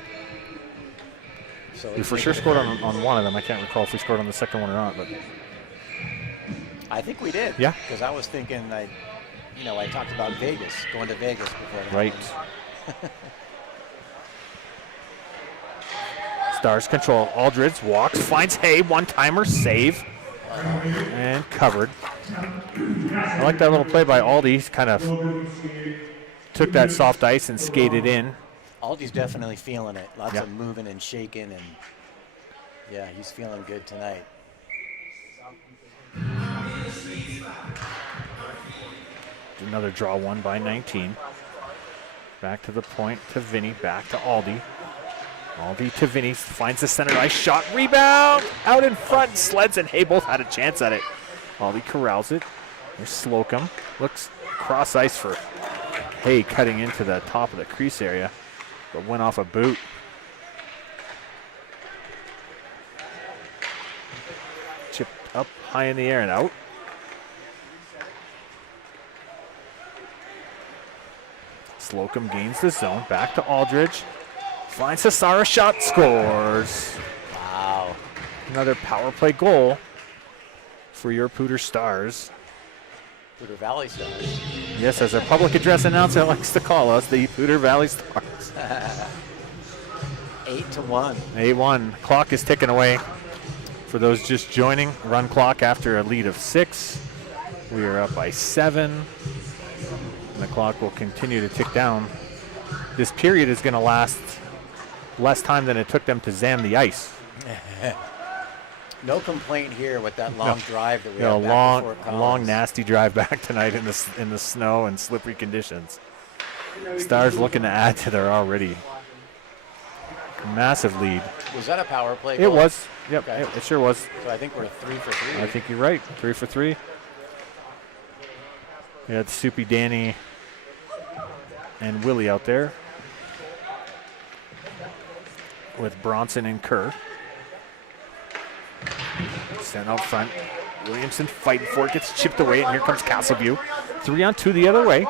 So We for sure scored on one of them. I can't recall if we scored on the second one or not, but I think we did. Yeah. Because I was thinking, I talked about Vegas, going to Vegas before that. right. Stars control. Aldridge walks, finds Hay, one-timer, save, and covered. I like that little play by Aldi. He's kind of took that soft ice and skated in. Aldi's definitely feeling it. Lots Yeah. of moving and shaking, and yeah, he's feeling good tonight. Another draw one by 19. Back to the point to Vinny, back to Aldi. Aldi to Vinny, finds the center ice shot, rebound, out in front, Sleds and Hay both had a chance at it. Aldi corrals it. There's Slocum, looks cross ice for Hay cutting into the top of the crease area, but went off a boot. Chipped up high in the air and out. Slocum gains the zone, back to Aldridge. Finds Cesara, shot, scores. Wow. Another power play goal for your Pooter Stars. Pooter Valley Stars. Yes, as our public address announcer likes to call us, the Pooter Valley Stars. 8-1. 8-1. Clock is ticking away. For those just joining, run clock after a lead of 6. We are up by 7. And the clock will continue to tick down. This period is going to last less time than it took them to zam the ice. No complaint here with that long drive that we A had back long, before Collins. long, nasty drive back tonight in the snow and slippery conditions. Stars looking to add to their already massive lead. Was that a power play It goal? was. Yep, Okay. it sure was. So I think we're 3 for 3. I think you're right. 3 for 3. We had Soupy, Danny, and Willie out there with Bronson and Kerr. Sent out front. Williamson fighting for it, gets chipped away, and here comes Castleview. 3-on-2 the other way.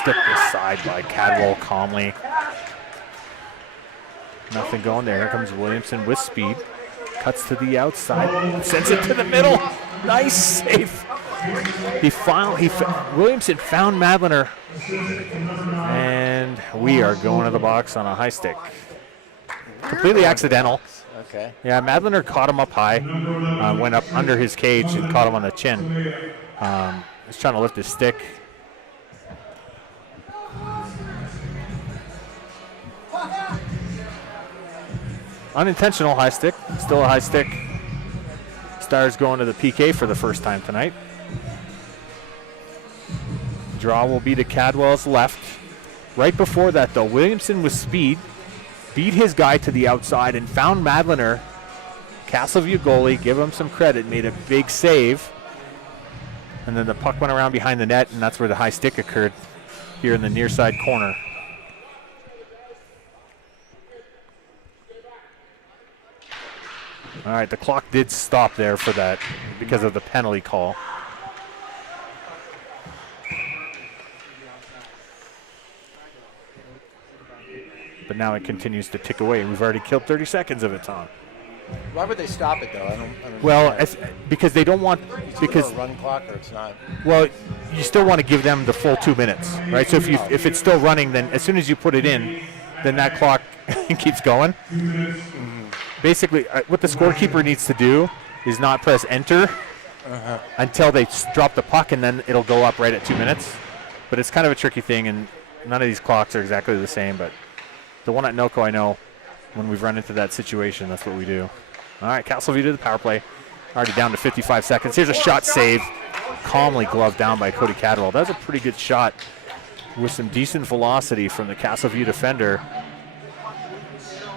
Stepped aside by Cadwell calmly. Nothing going there. Here comes Williamson with speed. Cuts to the outside. Sends it to the middle. Nice save. Williamson found Madlener. And we are going to the box on a high stick. Completely accidental. Okay. Yeah, Madlener caught him up high. Went up under his cage and caught him on the chin. He's trying to lift his stick. Unintentional high stick, still a high stick. Stars going to the PK for the first time tonight. Draw will be to Cadwell's left. Right before that, though, Williamson with speed, beat his guy to the outside and found Madlener. Castleview goalie, give him some credit, made a big save. And then the puck went around behind the net, and that's where the high stick occurred here in the near side corner. All right, the clock did stop there for that because of the penalty call. But now it continues to tick away. We've already killed 30 seconds of it, Tom. Why would they stop it though? I don't Well, understand. because they don't want, because a run clock or it's not. well, you still want to give them the full 2 minutes, right? So if it's still running, then as soon as you put it in, then that clock keeps going. Basically, what the scorekeeper needs to do is not press enter until they drop the puck, and then it'll go up right at 2 minutes. But it's kind of a tricky thing, and none of these clocks are exactly the same. But the one at NOCO, I know when we've run into that situation, that's what we do. All right, Castleview to the power play. Already down to 55 seconds. Here's a shot save. Calmly gloved down by Cody Cadwell. That was a pretty good shot with some decent velocity from the Castleview defender.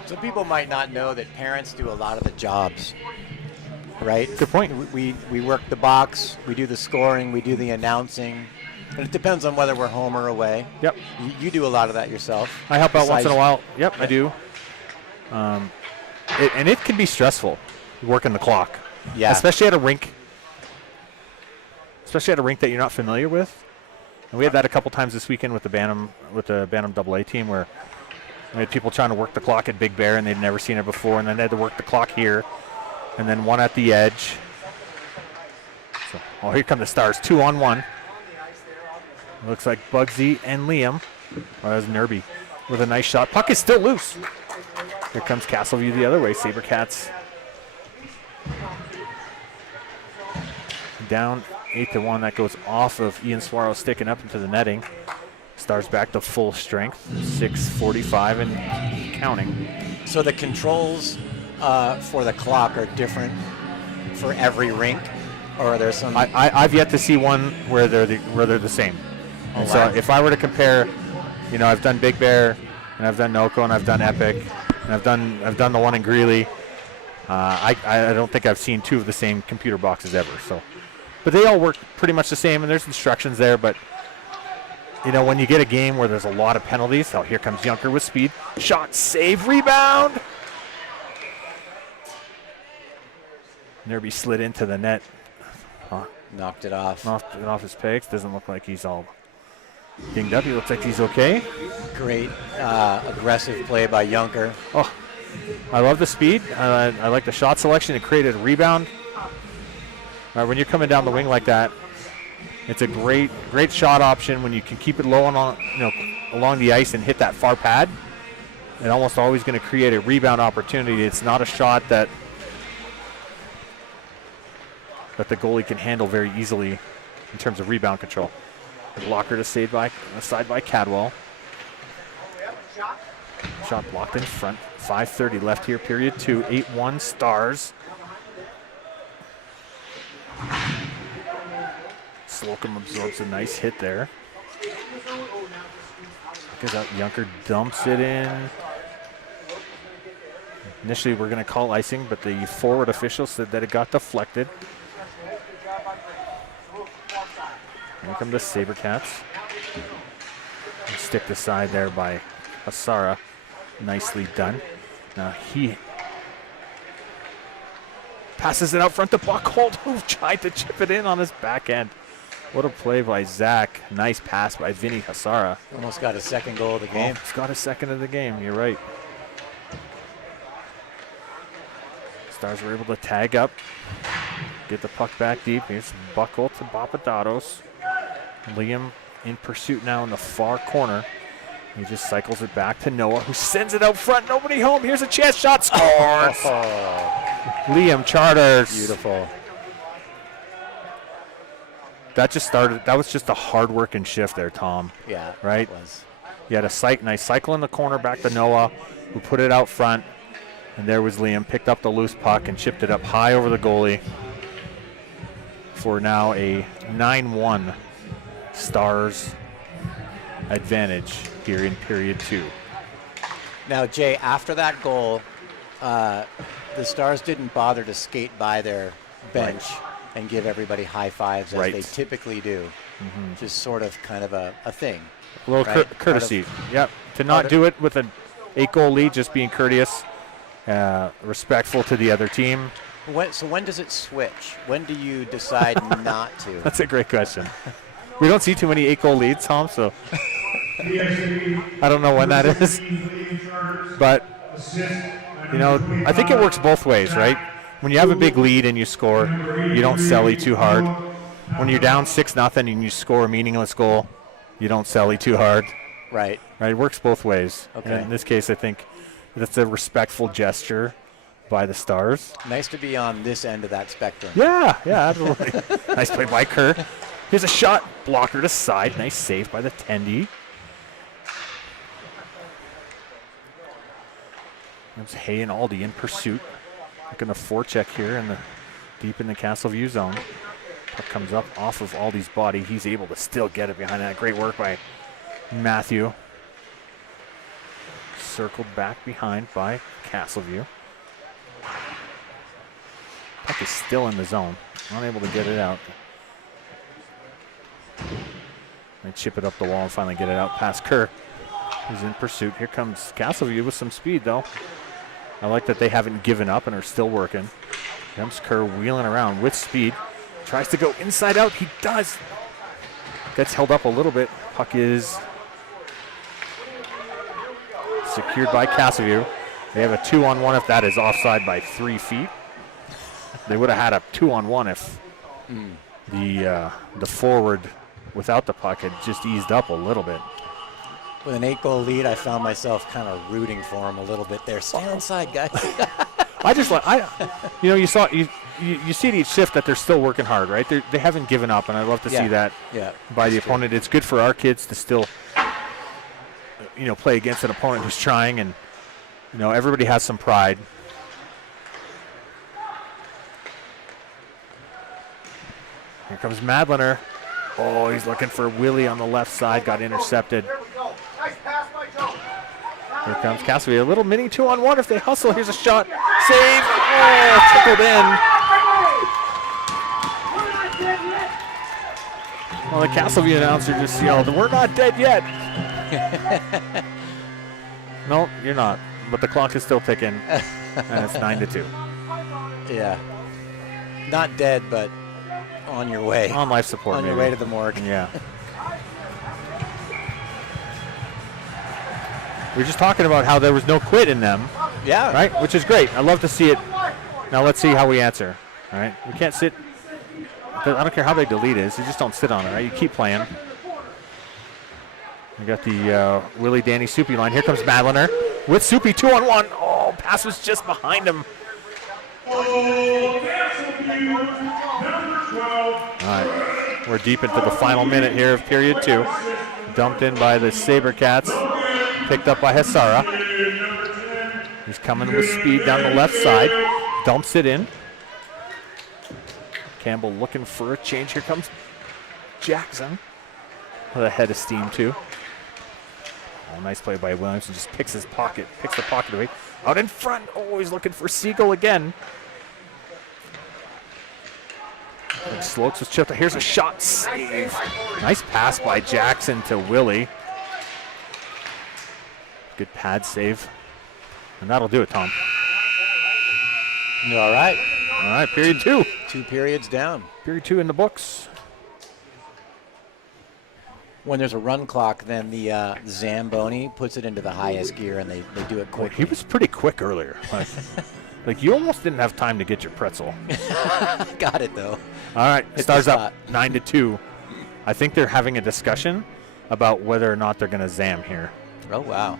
Some people might not know that parents do a lot of the jobs. right? Good point. We work the box, we do the scoring, we do the announcing. And it depends on whether we're home or away. Yep. You do a lot of that yourself. I help out once in a besides- while. Yep, I do. And it can be stressful working the clock. Yeah. Especially at a rink. Especially at a rink that you're not familiar with. And we had that a couple times this weekend with the Bantam AA team where we had people trying to work the clock at Big Bear and they'd never seen it before, and then they had to work the clock here, and then one at the edge. So, oh, here come the Stars, 2-on-1. Looks like Bugsy and Liam. Oh, that was Nerby with a nice shot. Puck is still loose. Here comes Castleview the other way. Sabercats down 8-1. That goes off of Ian Suaro sticking up into the netting. Stars back to full strength. 6:45 and counting. So the controls for the clock are different for every rink, or are there some? I've yet to see one where they're the same. And so if I were to compare, I've done Big Bear, and I've done Noco, and I've done Epic, and I've done the one in Greeley. I don't think I've seen two of the same computer boxes ever. So, but they all work pretty much the same, and there's instructions there. But when you get a game where there's a lot of penalties, here comes Junker with speed, shot, save, rebound. Nerby slid into the net. Knocked it off. Knocked it off his pegs. Doesn't look like he's all dinged up. He looks like he's okay. Great aggressive play by Junker. Oh, I love the speed. I like the shot selection. It created a rebound. When you're coming down the wing like that, it's a great shot option when you can keep it low along the ice and hit that far pad. It's almost always going to create a rebound opportunity. It's not a shot that the goalie can handle very easily in terms of rebound control. The blocker to side by Cadwell. Shot blocked in front. 5:30 left here, period 2. 8-1 Stars. Slocum absorbs a nice hit there. Look at that, Junker dumps it in. Initially, we're going to call icing, but the forward official said that it got deflected. Here come the Sabercats. Sticked aside there by Hasara. Nicely done. Now he passes it out front to Buckhold, who tried to chip it in on his back end. What a play by Zach. Nice pass by Vinny Hasara. Almost got his second goal of the game. He's got his second of the game. You're right. Stars were able to tag up, get the puck back deep. Here's Buckhold to Bapadatos. Liam in pursuit now in the far corner. He just cycles it back to Noah, who sends it out front. Nobody home. Here's a chance shot. Scores! Liam Charters. Beautiful. That was just a hard working shift there, Tom. Yeah. Right? It was. You had a nice cycle in the corner back to Noah, who put it out front. And there was Liam, picked up the loose puck and chipped it up high over the goalie for now a 9-1 Stars advantage here in period 2. Now, Jay, after that goal, the Stars didn't bother to skate by their bench and give everybody high fives as they typically do. Just sort of kind of a thing. A little courtesy. Yep. To not do it with an 8-goal lead, just being courteous, respectful to the other team. So when does it switch? When do you decide not to? That's a great question. We don't see too many 8-goal leads, Tom, so I don't know when that is. But, I think it works both ways, right? When you have a big lead and you score, you don't selly too hard. When you're down 6-0 and you score a meaningless goal, you don't selly too hard. Right. It works both ways. Okay. And in this case, I think that's a respectful gesture by the Stars. Nice to be on this end of that spectrum. Yeah, absolutely. Nice play by Kerr. Here's a shot, blocker to side. Nice save by the Tendy. There's Hay and Aldi in pursuit. Looking to forecheck here deep in the Castleview zone. Puck comes up off of Aldi's body. He's able to still get it behind that. Great work by Matthew. Circled back behind by Castleview. Puck is still in the zone. Unable to get it out. They chip it up the wall and finally get it out past Kerr. He's in pursuit. Here comes Castleview with some speed, though. I like that they haven't given up and are still working. Here comes Kerr wheeling around with speed. Tries to go inside out. He does. Gets held up a little bit. Puck is secured by Castleview. They have a 2-on-1 if that is offside by 3 feet. They would have had a 2-on-1 if the forward without the puck had just eased up a little bit. With an 8-goal lead, I found myself kind of rooting for him a little bit there. Stay inside, guys. You see at each shift that they're still working hard, right? They haven't given up, and I love to see that by the opponent. It's good for our kids to still, play against an opponent who's trying, and everybody has some pride. Here comes Madlener. Oh, he's looking for Willie on the left side. Got intercepted. Here comes Castleview. A little mini 2-on-1 if they hustle. Here's a shot. Save. Oh, tickled in. Well, the Castleview announcer just yelled, "We're not dead yet." No, you're not. But the clock is still ticking, and it's 9-2. Yeah. Not dead, but on your way. On life support, On your way to the morgue. Yeah. We were just talking about how there was no quit in them. Yeah. Right? Which is great. I love to see it. Now let's see how we answer. All right? We can't sit. I don't care how big the lead is. You just don't sit on it, right? You keep playing. We got the Willie Danny Soupy line. Here comes Madlener with Soupy 2-on-1. Oh, pass was just behind him. All right. We're deep into the final minute here of period 2. Dumped in by the SaberCats. Picked up by Hasara. He's coming with speed down the left side. Dumps it in. Campbell looking for a change. Here comes Jackson with a head of steam too. Oh, nice play by Williamson. Just picks the pocket away. Out in front. Oh, he's looking for Siegel again. And Slokes was chipped. Here's a shot. Save. Nice pass by Jackson to Willie. Good pad save. And that'll do it, Tom. All right. All right, period 2. 2 periods down. Period 2 in the books. When there's a run clock, then the Zamboni puts it into the highest gear, and they do it quickly. He was pretty quick earlier. Like you almost didn't have time to get your pretzel. Got it, though. All right, It's Stars the up 9-2. I think they're having a discussion about whether or not they're going to Zam here. Oh, wow.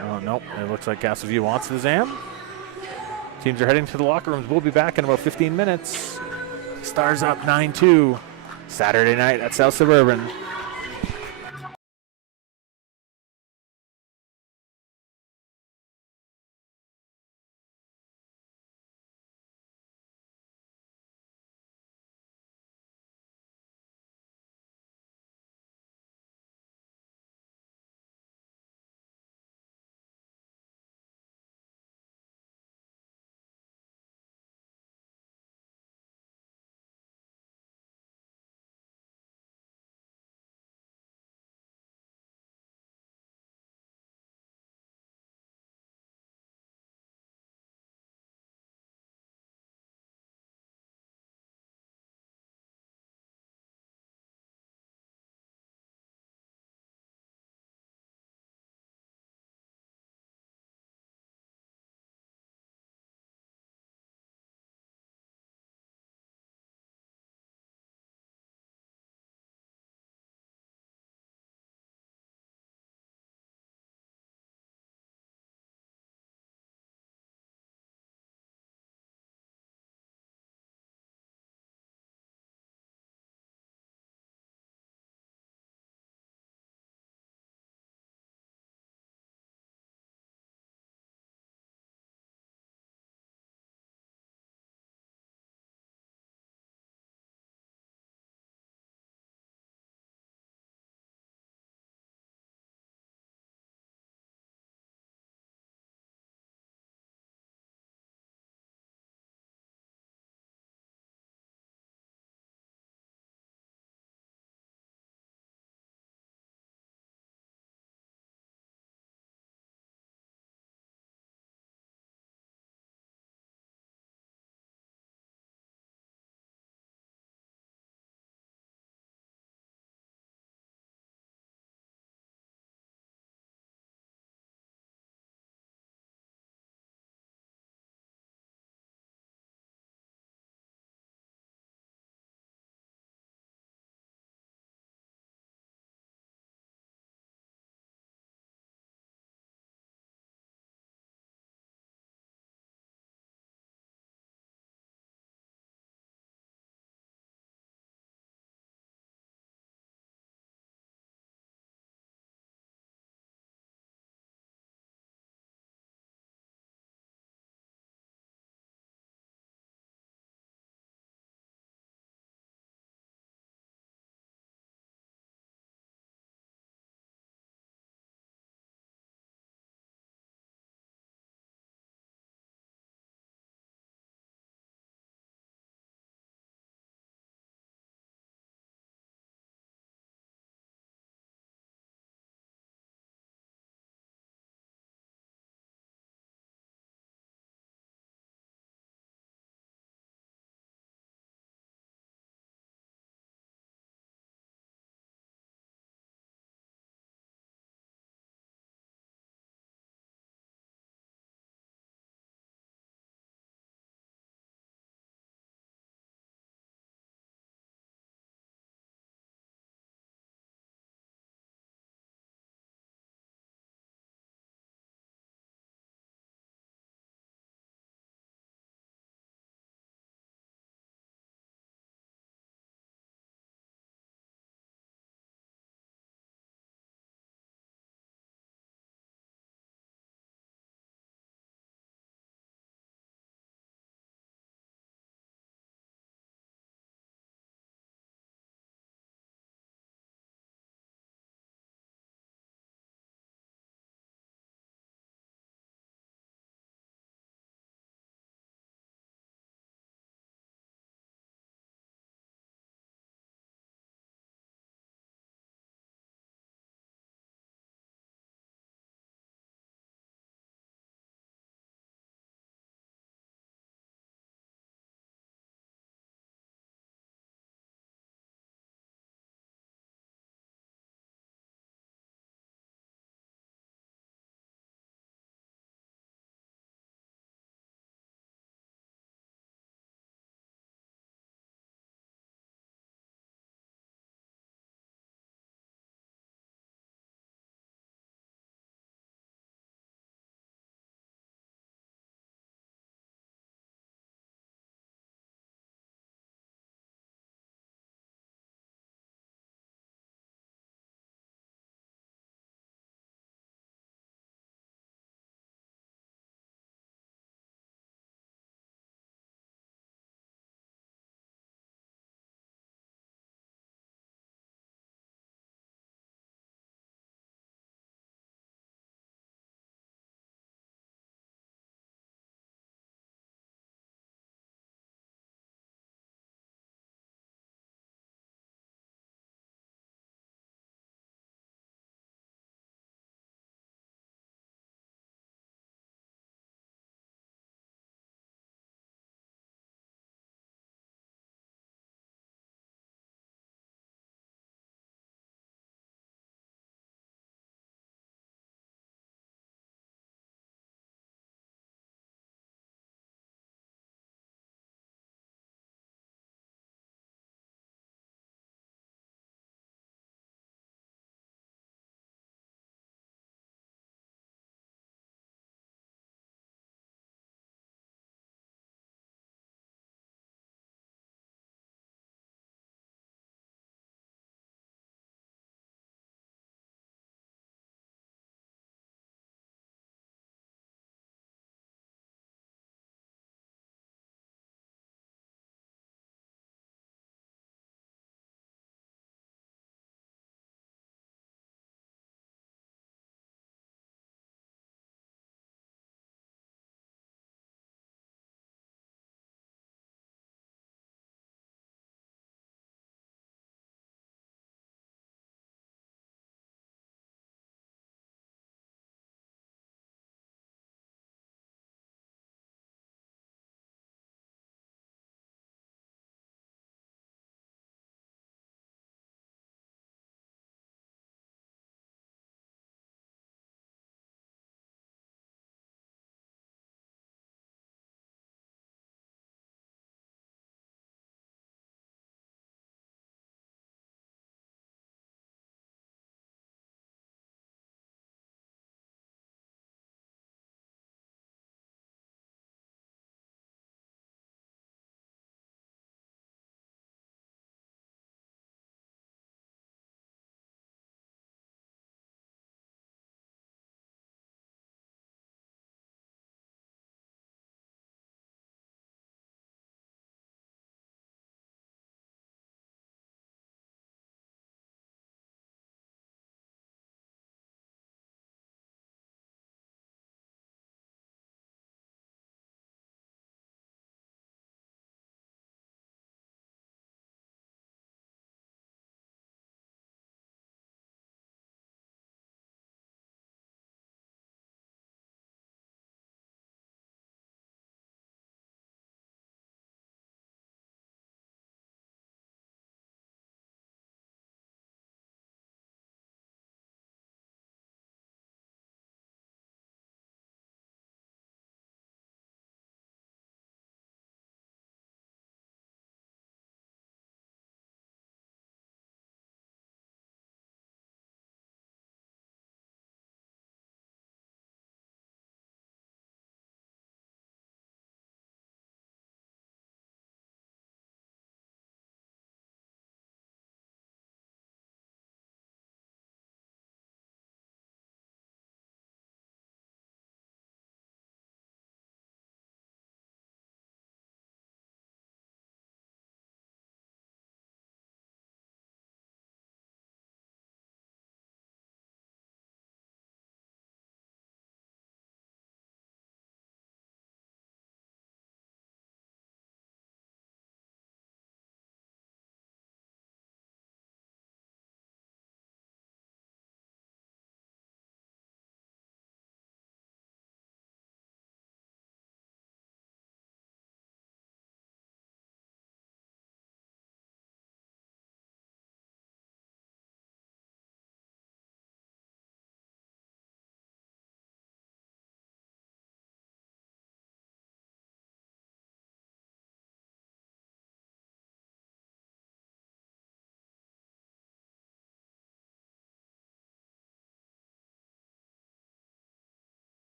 Oh, nope. It looks like Castleview wants the Zam. Teams are heading to the locker rooms. We'll be back in about 15 minutes. Stars up 9-2. Saturday night at South Suburban.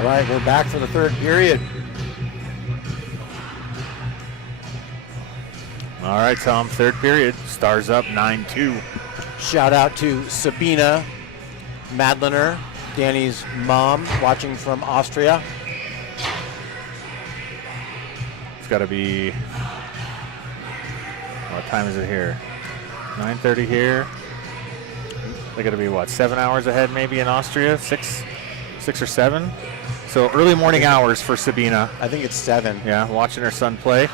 All right, we're back for the third period. All right, Tom, third period. Stars up 9-2. Shout out to Sabina Madlener, Danny's mom, watching from Austria. It's got to be, what time is it here? 9:30 here. They got to be, what, 7 hours ahead maybe in Austria? Six or 7? So early morning hours for Sabina. I think it's 7. Yeah, watching her son play.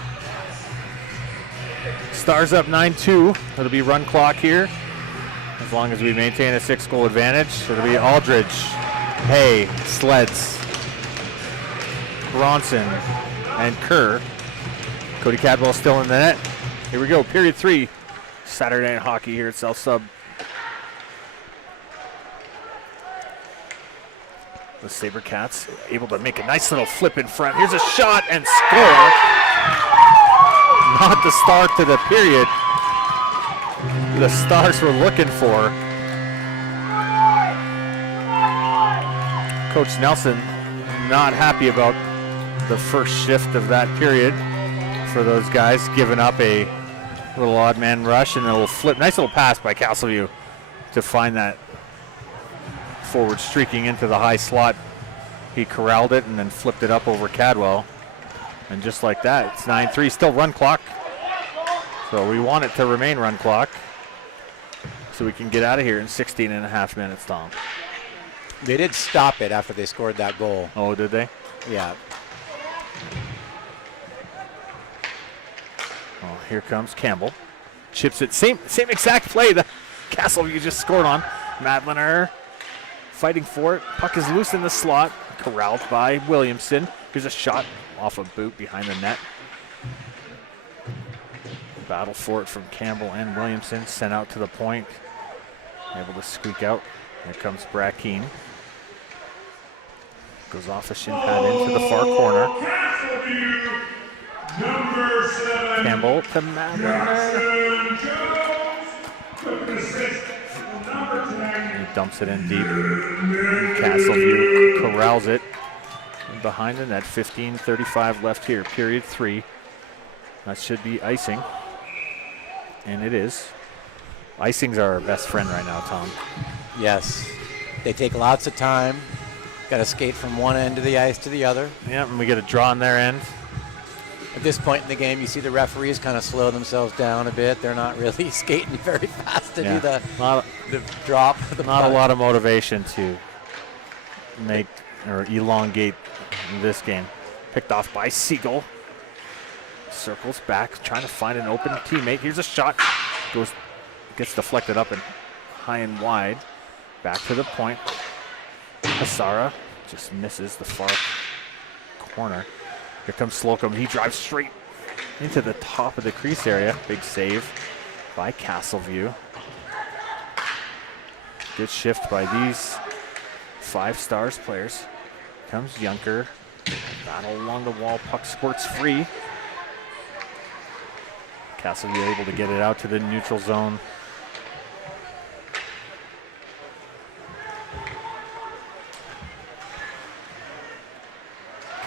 Stars up 9-2. It'll be run clock here. As long as we maintain a 6-goal advantage. It'll be Aldridge, Hay, Sleds, Bronson, and Kerr. Cody Cadwell still in the net. Here we go, period 3. Saturday Night Hockey here at South Sub. The SaberCats able to make a nice little flip in front. Here's a shot and score. Not the start to the period the Stars were looking for. Coach Nelson not happy about the first shift of that period for those guys, giving up a little odd man rush and a little flip. Nice little pass by Castleview to find that forward streaking into the high slot. He corralled it and then flipped it up over Cadwell. And just like that, it's 9-3, still run clock. So we want it to remain run clock so we can get out of here in 16 and a half minutes, Tom. They did stop it after they scored that goal. Oh, did they? Yeah. Oh, here comes Campbell. Chips it, same exact play that Castleview just scored on. Madlener fighting for it. Puck is loose in the slot, corralled by Williamson. Here's a shot off a boot behind the net. Battle for it from Campbell and Williamson, sent out to the point. Able to squeak out. Here comes Brackeen. Goes off the shin pad into the far corner. Castleview, number 7. Campbell to Madlener. He dumps it in deep. Castleview corrals it. And behind the net, 15:35 left here, period 3. That should be icing. And it is. Icings are our best friend right now, Tom. Yes. They take lots of time. Got to skate from one end of the ice to the other. Yeah, and we get a draw on their end. At this point in the game, you see the referees kind of slow themselves down a bit. They're not really skating very fast to do the drop. Not a lot of motivation to make or elongate this game. Picked off by Siegel. Circles back, trying to find an open teammate. Here's a shot. Gets deflected up and high and wide. Back to the point. Hasara just misses the far corner. Here comes Slocum. He drives straight into the top of the crease area. Big save by Castleview. Good shift by these 5 Stars players. Comes Junker. Battle along the wall. Puck squirts free. Castleview able to get it out to the neutral zone.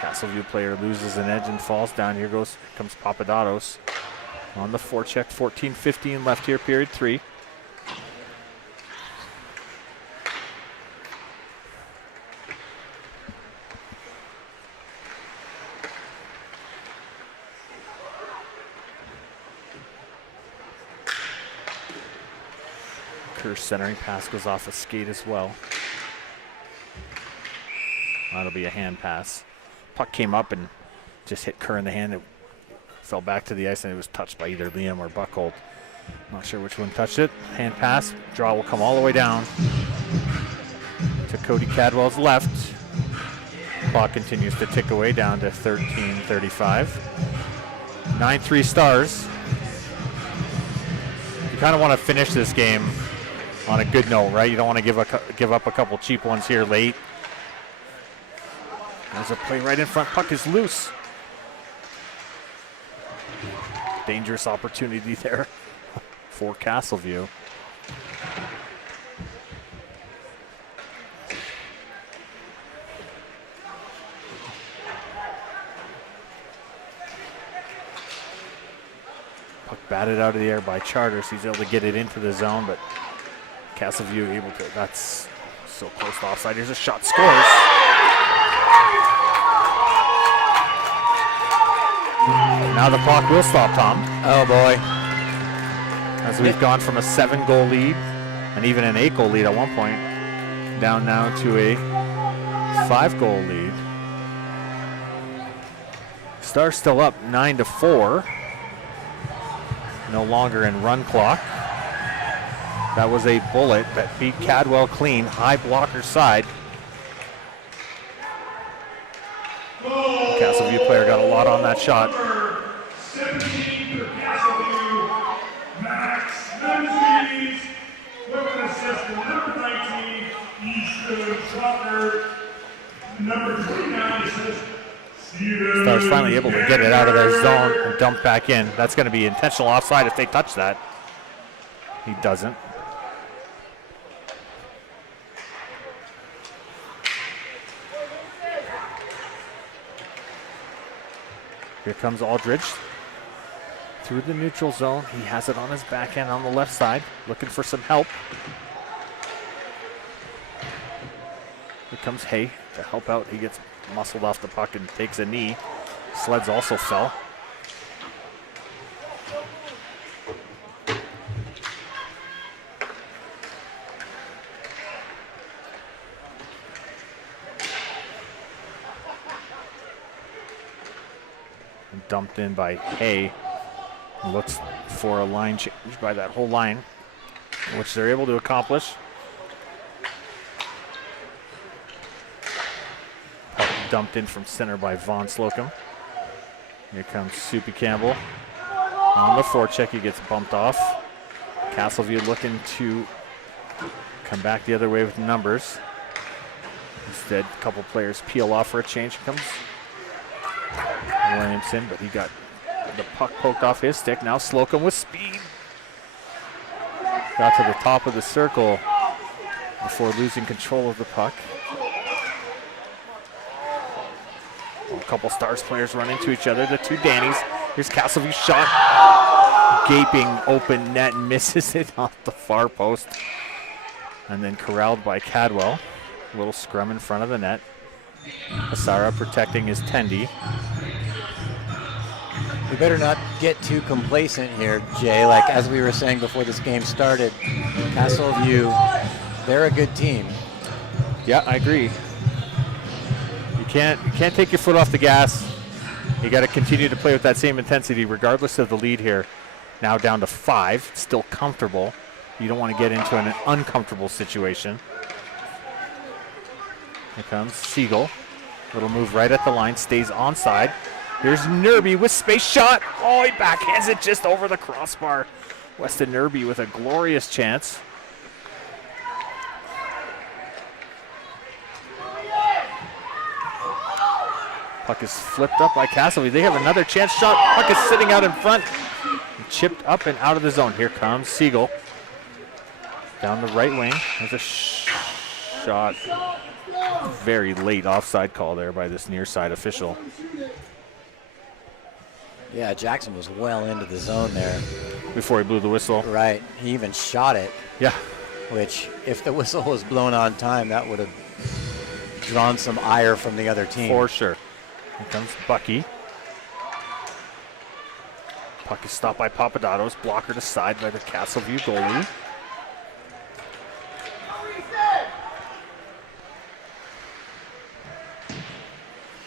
Castleview player loses an edge and falls down. Here comes Papadatos on the forecheck. 14:15 left here, period 3. Kerr's centering pass goes off a skate as well. That'll be a hand pass. Puck came up and just hit Kerr in the hand. It fell back to the ice and it was touched by either Liam or Buckhold. Not sure which one touched it. Hand pass. Draw will come all the way down to Cody Cadwell's left. Clock continues to tick away down to 13:35. 9-3 Stars. You kind of want to finish this game on a good note, right? You don't want to give up a couple cheap ones here late. There's a play right in front. Puck is loose. Dangerous opportunity there for Castleview. Puck batted out of the air by Charters. He's able to get it into the zone, but Castleview able to. That's so close to offside. Here's a shot, scores. Now the clock will stop, Tom. Oh boy. As we've gone from a 7-goal lead and even an 8-goal lead at one point, down now to a 5-goal lead. Stars still up 9-4. No longer in run clock. That was a bullet that beat Cadwell clean. High blocker side. Castleview player got a lot on that shot. 17 for Castleview, Max Menzies, with an assist to number 19, Easton Trucker, number 29 assist, Steven. Stars finally able to get it out of their zone and dump back in. That's going to be intentional offside if they touch that. He doesn't. Here comes Aldridge through the neutral zone. He has it on his backhand on the left side, looking for some help. Here comes Hay to help out. He gets muscled off the puck and takes a knee. Sleds also fell. And dumped in by Hay. Looks for a line change by that whole line, which they're able to accomplish. Puck dumped in from center by Vaughn Slocum. Here comes Soupy Campbell. On the forecheck, he gets bumped off. Castleview looking to come back the other way with numbers. Instead, a couple players peel off for a change. Here comes Williamson, but he got the puck poked off his stick. Now Slocum with speed. Got to the top of the circle before losing control of the puck. A couple Stars players run into each other. The two Dannies. Here's Castleview's shot. Gaping open net, misses it off the far post. And then corralled by Cadwell. A little scrum in front of the net. Asara protecting his Tendy. We better not get too complacent here, Jay. Like as we were saying before this game started, Castleview, they're a good team. Yeah, I agree. You can't take your foot off the gas. You got to continue to play with that same intensity regardless of the lead here. Now down to 5, still comfortable. You don't want to get into an uncomfortable situation. Here comes Siegel. Little move right at the line, stays onside. Here's Nerby with space shot. Oh, he backhands it just over the crossbar. Weston Nerby with a glorious chance. Puck is flipped up by Castleview. They have another chance shot. Puck is sitting out in front. Chipped up and out of the zone. Here comes Siegel. Down the right wing. There's a shot. Very late offside call there by this near side official. Yeah, Jackson was well into the zone there. Before he blew the whistle. Right. He even shot it. Yeah. Which, if the whistle was blown on time, that would have drawn some ire from the other team. For sure. Here comes Bucky. Puck is stopped by Papadatos. Blocker to side by the Castleview goalie.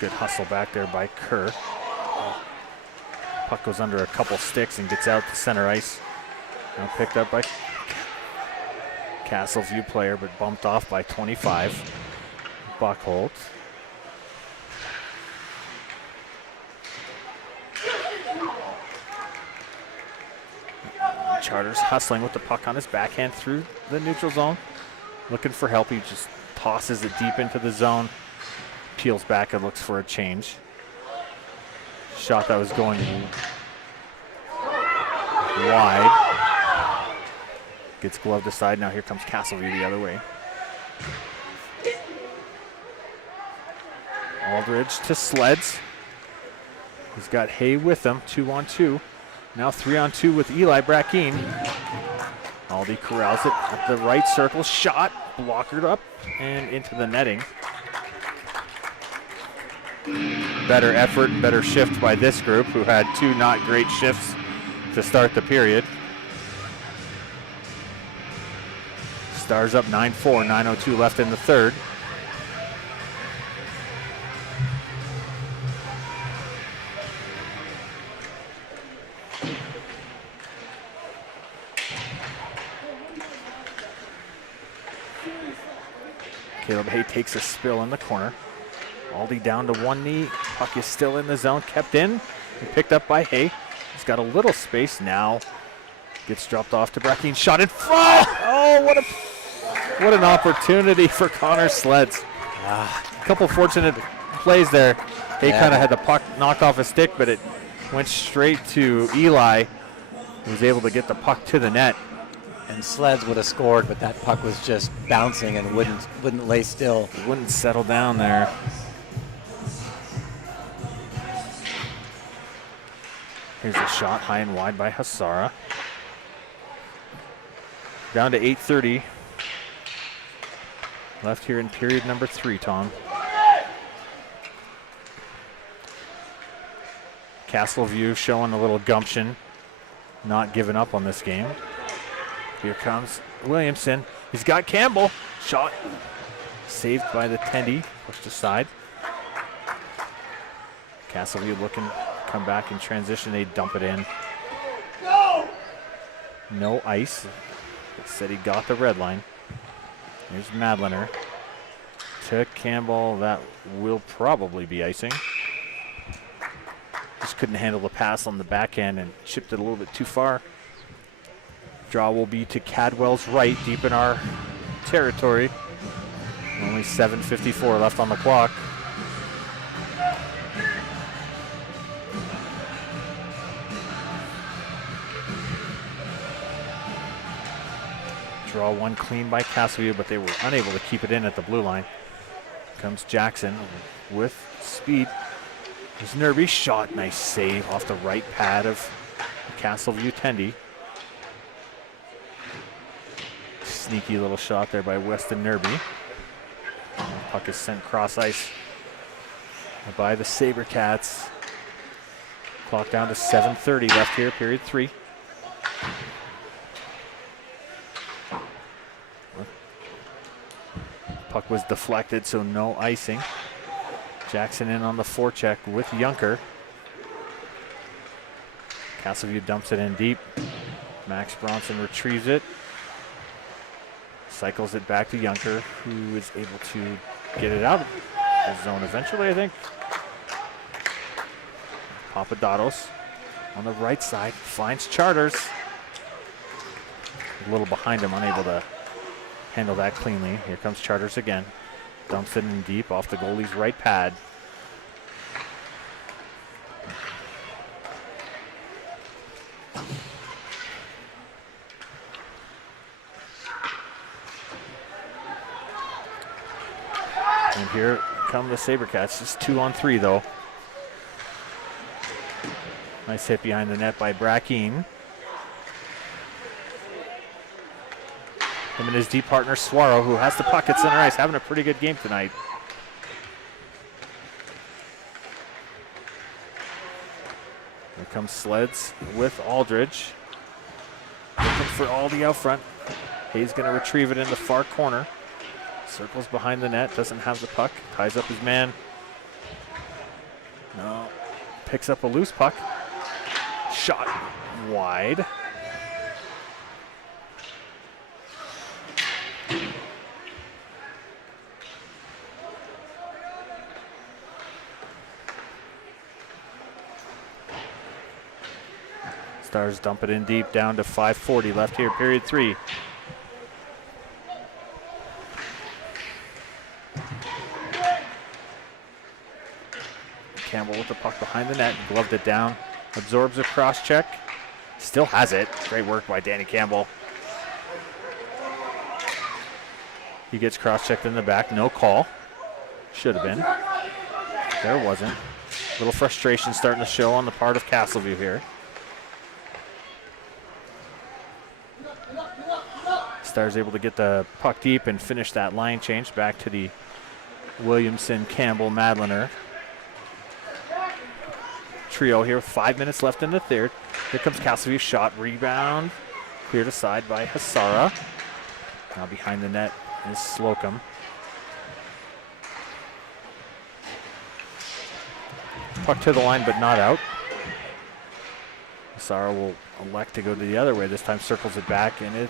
Good hustle back there by Kerr. Puck goes under a couple sticks and gets out to center ice. Now picked up by Castleview player, but bumped off by 25. Buckholt. Charters hustling with the puck on his backhand through the neutral zone. Looking for help. He just tosses it deep into the zone. Peels back and looks for a change. Shot that was going wide. Gets gloved aside. Now here comes Castleview the other way. Aldridge to Sleds. He's got Hay with him, 2-on-2. Now 3-on-2 with Eli Brackeen. Aldi corrals it at the right circle. Shot, blockered up, and into the netting. Better effort, better shift by this group, who had 2 not great shifts to start the period. Stars up 9-4, 9:02 left in the third. Caleb Hay takes a spill in the corner. Aldi down to one knee. Puck is still in the zone, kept in and picked up by Hay. He's got a little space now. Gets dropped off to Brackeen. Shot in front. Oh, what an opportunity for Connor Sleds. A couple fortunate plays there. Hay kind of had the puck knocked off his stick, but it went straight to Eli, who was able to get the puck to the net. And Sleds would have scored, but that puck was just bouncing and wouldn't lay still. It wouldn't settle down there. Here's a shot high and wide by Hasara. Down to 8:30 left here in period number 3, Tom. Castleview showing a little gumption, not giving up on this game. Here comes Williamson. He's got Campbell. Shot saved by the Tendy, pushed aside. Castleview looking to come back in transition. They dump it in. No ice. They said he got the red line. Here's Madlener to Campbell. That will probably be icing. Just couldn't handle the pass on the backhand and chipped it a little bit too far. Draw will be to Cadwell's right, deep in our territory. Only 7:54 left on the clock. Draw one clean by Castleview, but they were unable to keep it in at the blue line. Comes Jackson with speed. There's Nerby. Shot, nice save off the right pad of Castleview Tendy. Sneaky little shot there by Weston Nerby. Puck is sent cross ice by the SaberCats. Clock down to 7:30 left here, period 3. Puck was deflected, so no icing. Jackson in on the forecheck with Junker. Castleview dumps it in deep. Max Bronson retrieves it. Cycles it back to Junker, who is able to get it out of the zone eventually, I think. Papadopoulos on the right side finds Charters. A little behind him, unable to handle that cleanly. Here comes Charters again. Dumps it in deep off the goalie's right pad. And here come the SaberCats, just 2-on-3 though. Nice hit behind the net by Brackeen. Him and his deep partner Suaro, who has the puck at center ice, having a pretty good game tonight. Here comes Sleds with Aldridge. Looking for Aldi out front. Hayes going to retrieve it in the far corner. Circles behind the net, doesn't have the puck, ties up his man. No, picks up a loose puck. Shot wide. Stars dump it in deep, down to 5:40 left here, period 3. Campbell with the puck behind the net, gloved it down, absorbs a cross check, still has it. Great work by Danny Campbell. He gets cross checked in the back, no call. Should have been. There wasn't. A little frustration starting to show on the part of Castleview here. Stars able to get the puck deep and finish that line change back to the Williamson, Campbell, Madliner trio here with 5 minutes left in the third. Here comes Castleview, shot, rebound, cleared aside by Hasara. Now behind the net is Slocum. Puck to the line, but not out. Hasara will elect to go the other way. This time circles it back, and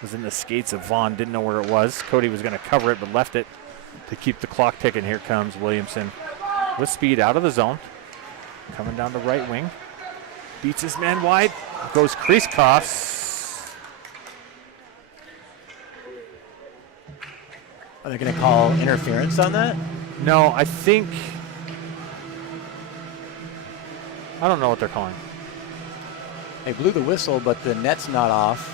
was in the skates of Vaughn. Didn't know where it was. Cody was going to cover it, but left it to keep the clock ticking. Here comes Williamson with speed out of the zone. Coming down the right wing. Beats his man wide. Goes crease coughs. Are they going to call interference on that? No, I don't know what they're calling. They blew the whistle, but the net's not off.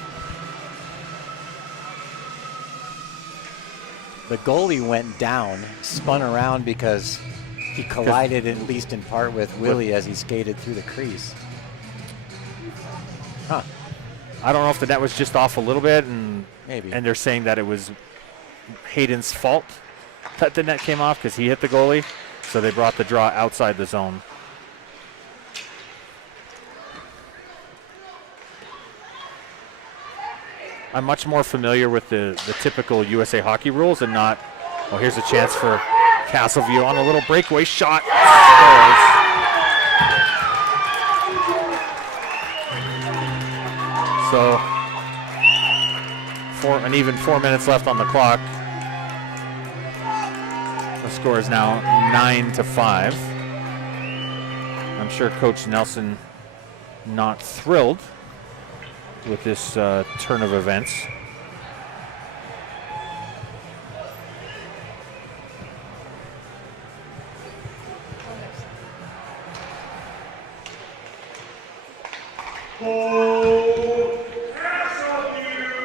The goalie went down, spun around because he collided, at least in part, with Willie as he skated through the crease. Huh. I don't know if the net was just off a little bit, and Maybe. And they're saying that it was Hayden's fault that the net came off because he hit the goalie. So they brought the draw outside the zone. I'm much more familiar with the typical USA hockey rules and not, well, here's a chance for Castleview on a little breakaway shot. Scores. So, an even 4 minutes left on the clock. The score is now 9-5. I'm sure Coach Nelson not thrilled with this turn of events.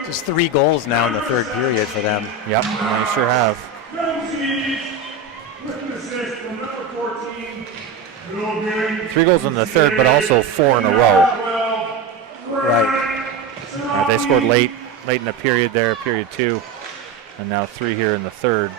Just 3 goals now in the third period for them. Yep, they sure have. Three goals in the third, but also 4 in a row. Right. All right, they scored late in the period there, period 2, and now 3 here in the third.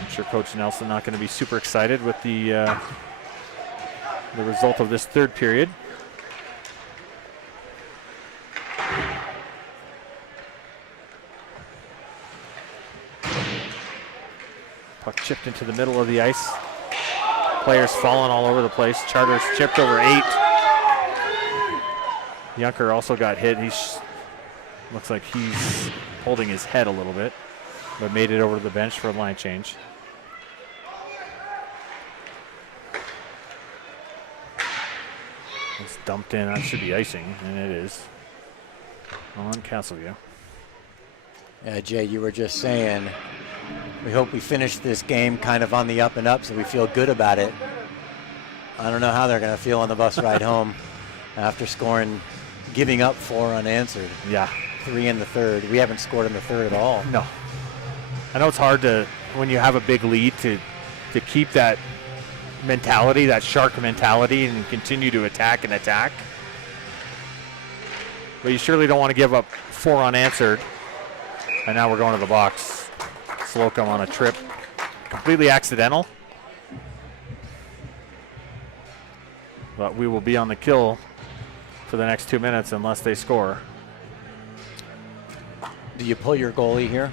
I'm sure Coach Nelson not going to be super excited with the result of this third period. Puck chipped into the middle of the ice. Players falling all over the place. Charters chipped over 8. Junker also got hit. Looks like he's holding his head a little bit, but made it over to the bench for a line change. It's dumped in. That should be icing, and it is on Castleview. Yeah, Jay, you were just saying, we hope we finish this game kind of on the up and up so we feel good about it. I don't know how they're going to feel on the bus ride home after giving up 4 unanswered. Yeah. 3 in the third. We haven't scored in the third at all. No. I know it's hard when you have a big lead, to keep that mentality, that shark mentality, and continue to attack and attack. But you surely don't want to give up 4 unanswered. And now we're going to the box. Slocum on a trip. Completely accidental. But we will be on the kill for the next 2 minutes unless they score. Do you pull your goalie here?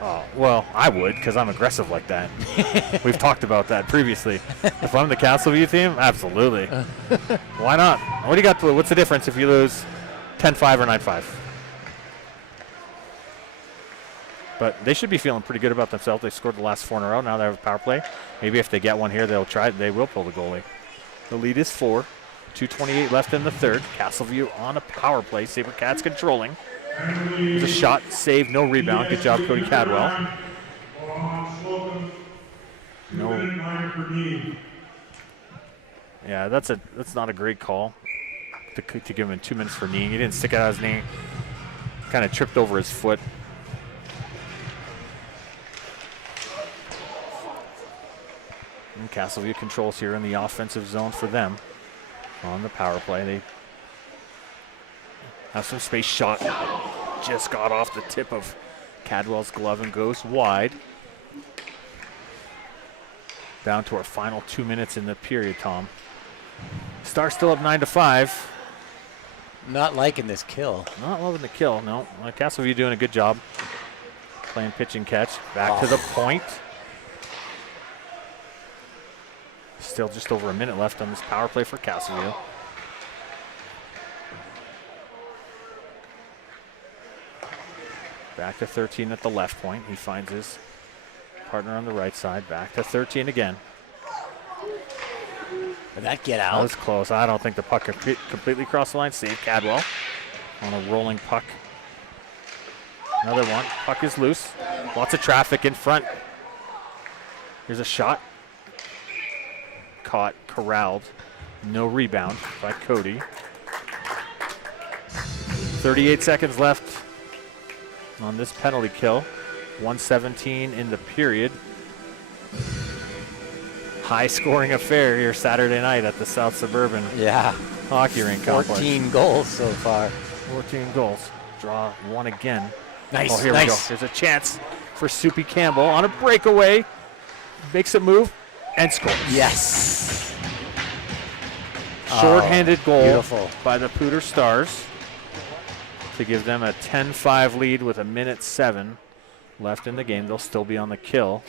Oh, well, I would, because I'm aggressive like that. We've talked about that previously. If I'm the Castleview team, absolutely. Why not? What do you got? What's the difference if you lose 10-5 or 9-5? But they should be feeling pretty good about themselves. They scored the last 4 in a row. Now they have a power play. Maybe if they get one here, they will pull the goalie. The lead is 4. 2:28 left in the third. Castleview on a power play. SaberCats controlling. There's a shot, save, no rebound. Good job, Cody Cadwell. No. Yeah, that's not a great call to give him 2 minutes for kneeing. He didn't stick out his knee. kind of tripped over his foot. And Castleview controls here in the offensive zone for them on the power play. They have some space. Shot just got off the tip of Cadwell's glove and goes wide. Down to our final 2 minutes in the period, Tom. Stars still up 9-5. Not liking this kill. Not loving the kill, no. Castleview doing a good job playing pitch and catch. Back to the point. Still just over a minute left on this power play for Castleview. Back to 13 at the left point. He finds his partner on the right side. Back to 13 again. Did that get That out? was close. I don't think the puck completely crossed the line. Save Cadwell on a rolling puck. Another one. Puck is loose. Lots of traffic in front. Here's a shot. Caught, corralled. No rebound by Cody. 38 seconds left on this penalty kill. 1:17 in the period. High-scoring affair here Saturday night at the South Suburban Yeah. Hockey Rink complex. 14 goals so far. 14 goals. Draw one again. Nice. Oh, here nice. we go. There's a chance for Soupy Campbell on a breakaway. Makes a move and scores. Yes. Short-handed goal beautiful. by the Pooter Stars to give them a 10-5 lead with 1:07 left in the game. They'll still be on the kill.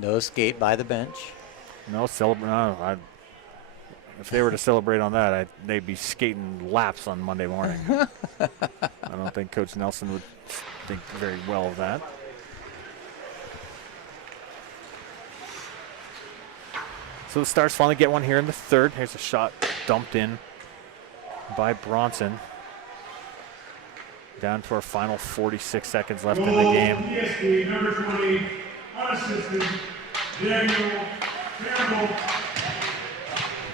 No skate by the bench. No celebrate. No, if they were to celebrate on that, they'd be skating laps on Monday morning. I don't think Coach Nelson would think very well of that. So the Stars finally get one here in the third. Here's a shot dumped in by Bronson. Down to our final 46 seconds left in the game. PSD number 20, unassisted, Daniel Campbell.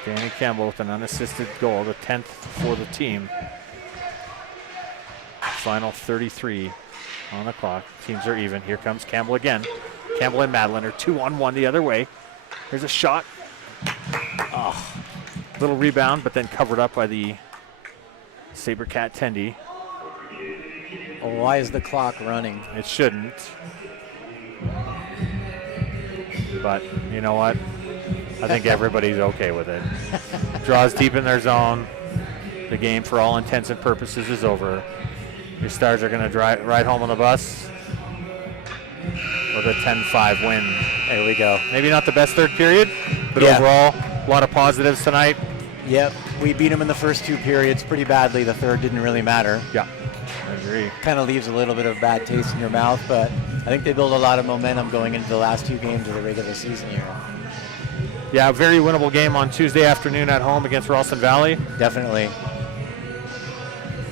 Danny Campbell with an unassisted goal, the 10th for the team. Final 33 on the clock. Teams are even. Here comes Campbell again. Campbell and Madeline are 2-on-1 the other way. Here's a shot. Oh, little rebound, but then covered up by the Sabercat Tendy. Why is the clock running? It shouldn't. But you know what? I think everybody's okay with it. Draws deep in their zone. The game, for all intents and purposes, is over. Your Stars are going to ride home on the bus with a 10-5 win. There we go. Maybe not the best third period, but Yeah. overall, a lot of positives tonight. Yep. We beat them in the first two periods pretty badly. The third didn't really matter. Yeah, I agree. Kind of leaves a little bit of bad taste in your mouth, but I think they build a lot of momentum going into the last two games of the regular season here. Yeah, a very winnable game on Tuesday afternoon at home against Ralston Valley. Definitely.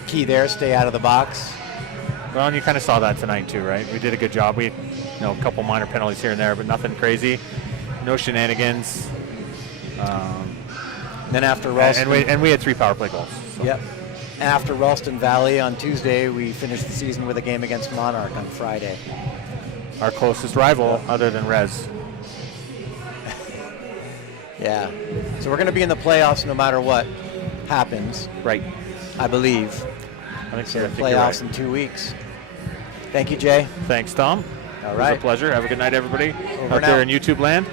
Key there, stay out of the box. Well, and you kind of saw that tonight too, right? We did a good job. We, a couple minor penalties here and there, but nothing crazy. No shenanigans. Then after Ralston, And we had 3 power play goals. So. yep. After Ralston Valley on Tuesday, we finished the season with a game against Monarch on Friday. Our closest rival, other than Rez. Yeah. So we're going to be in the playoffs no matter what happens, Right. I believe. I think So so. the playoffs in 2 weeks. Thank you, Jay. Thanks, Tom. All It was right. a pleasure. Have a good night, everybody. Over Out and there out. in YouTube land.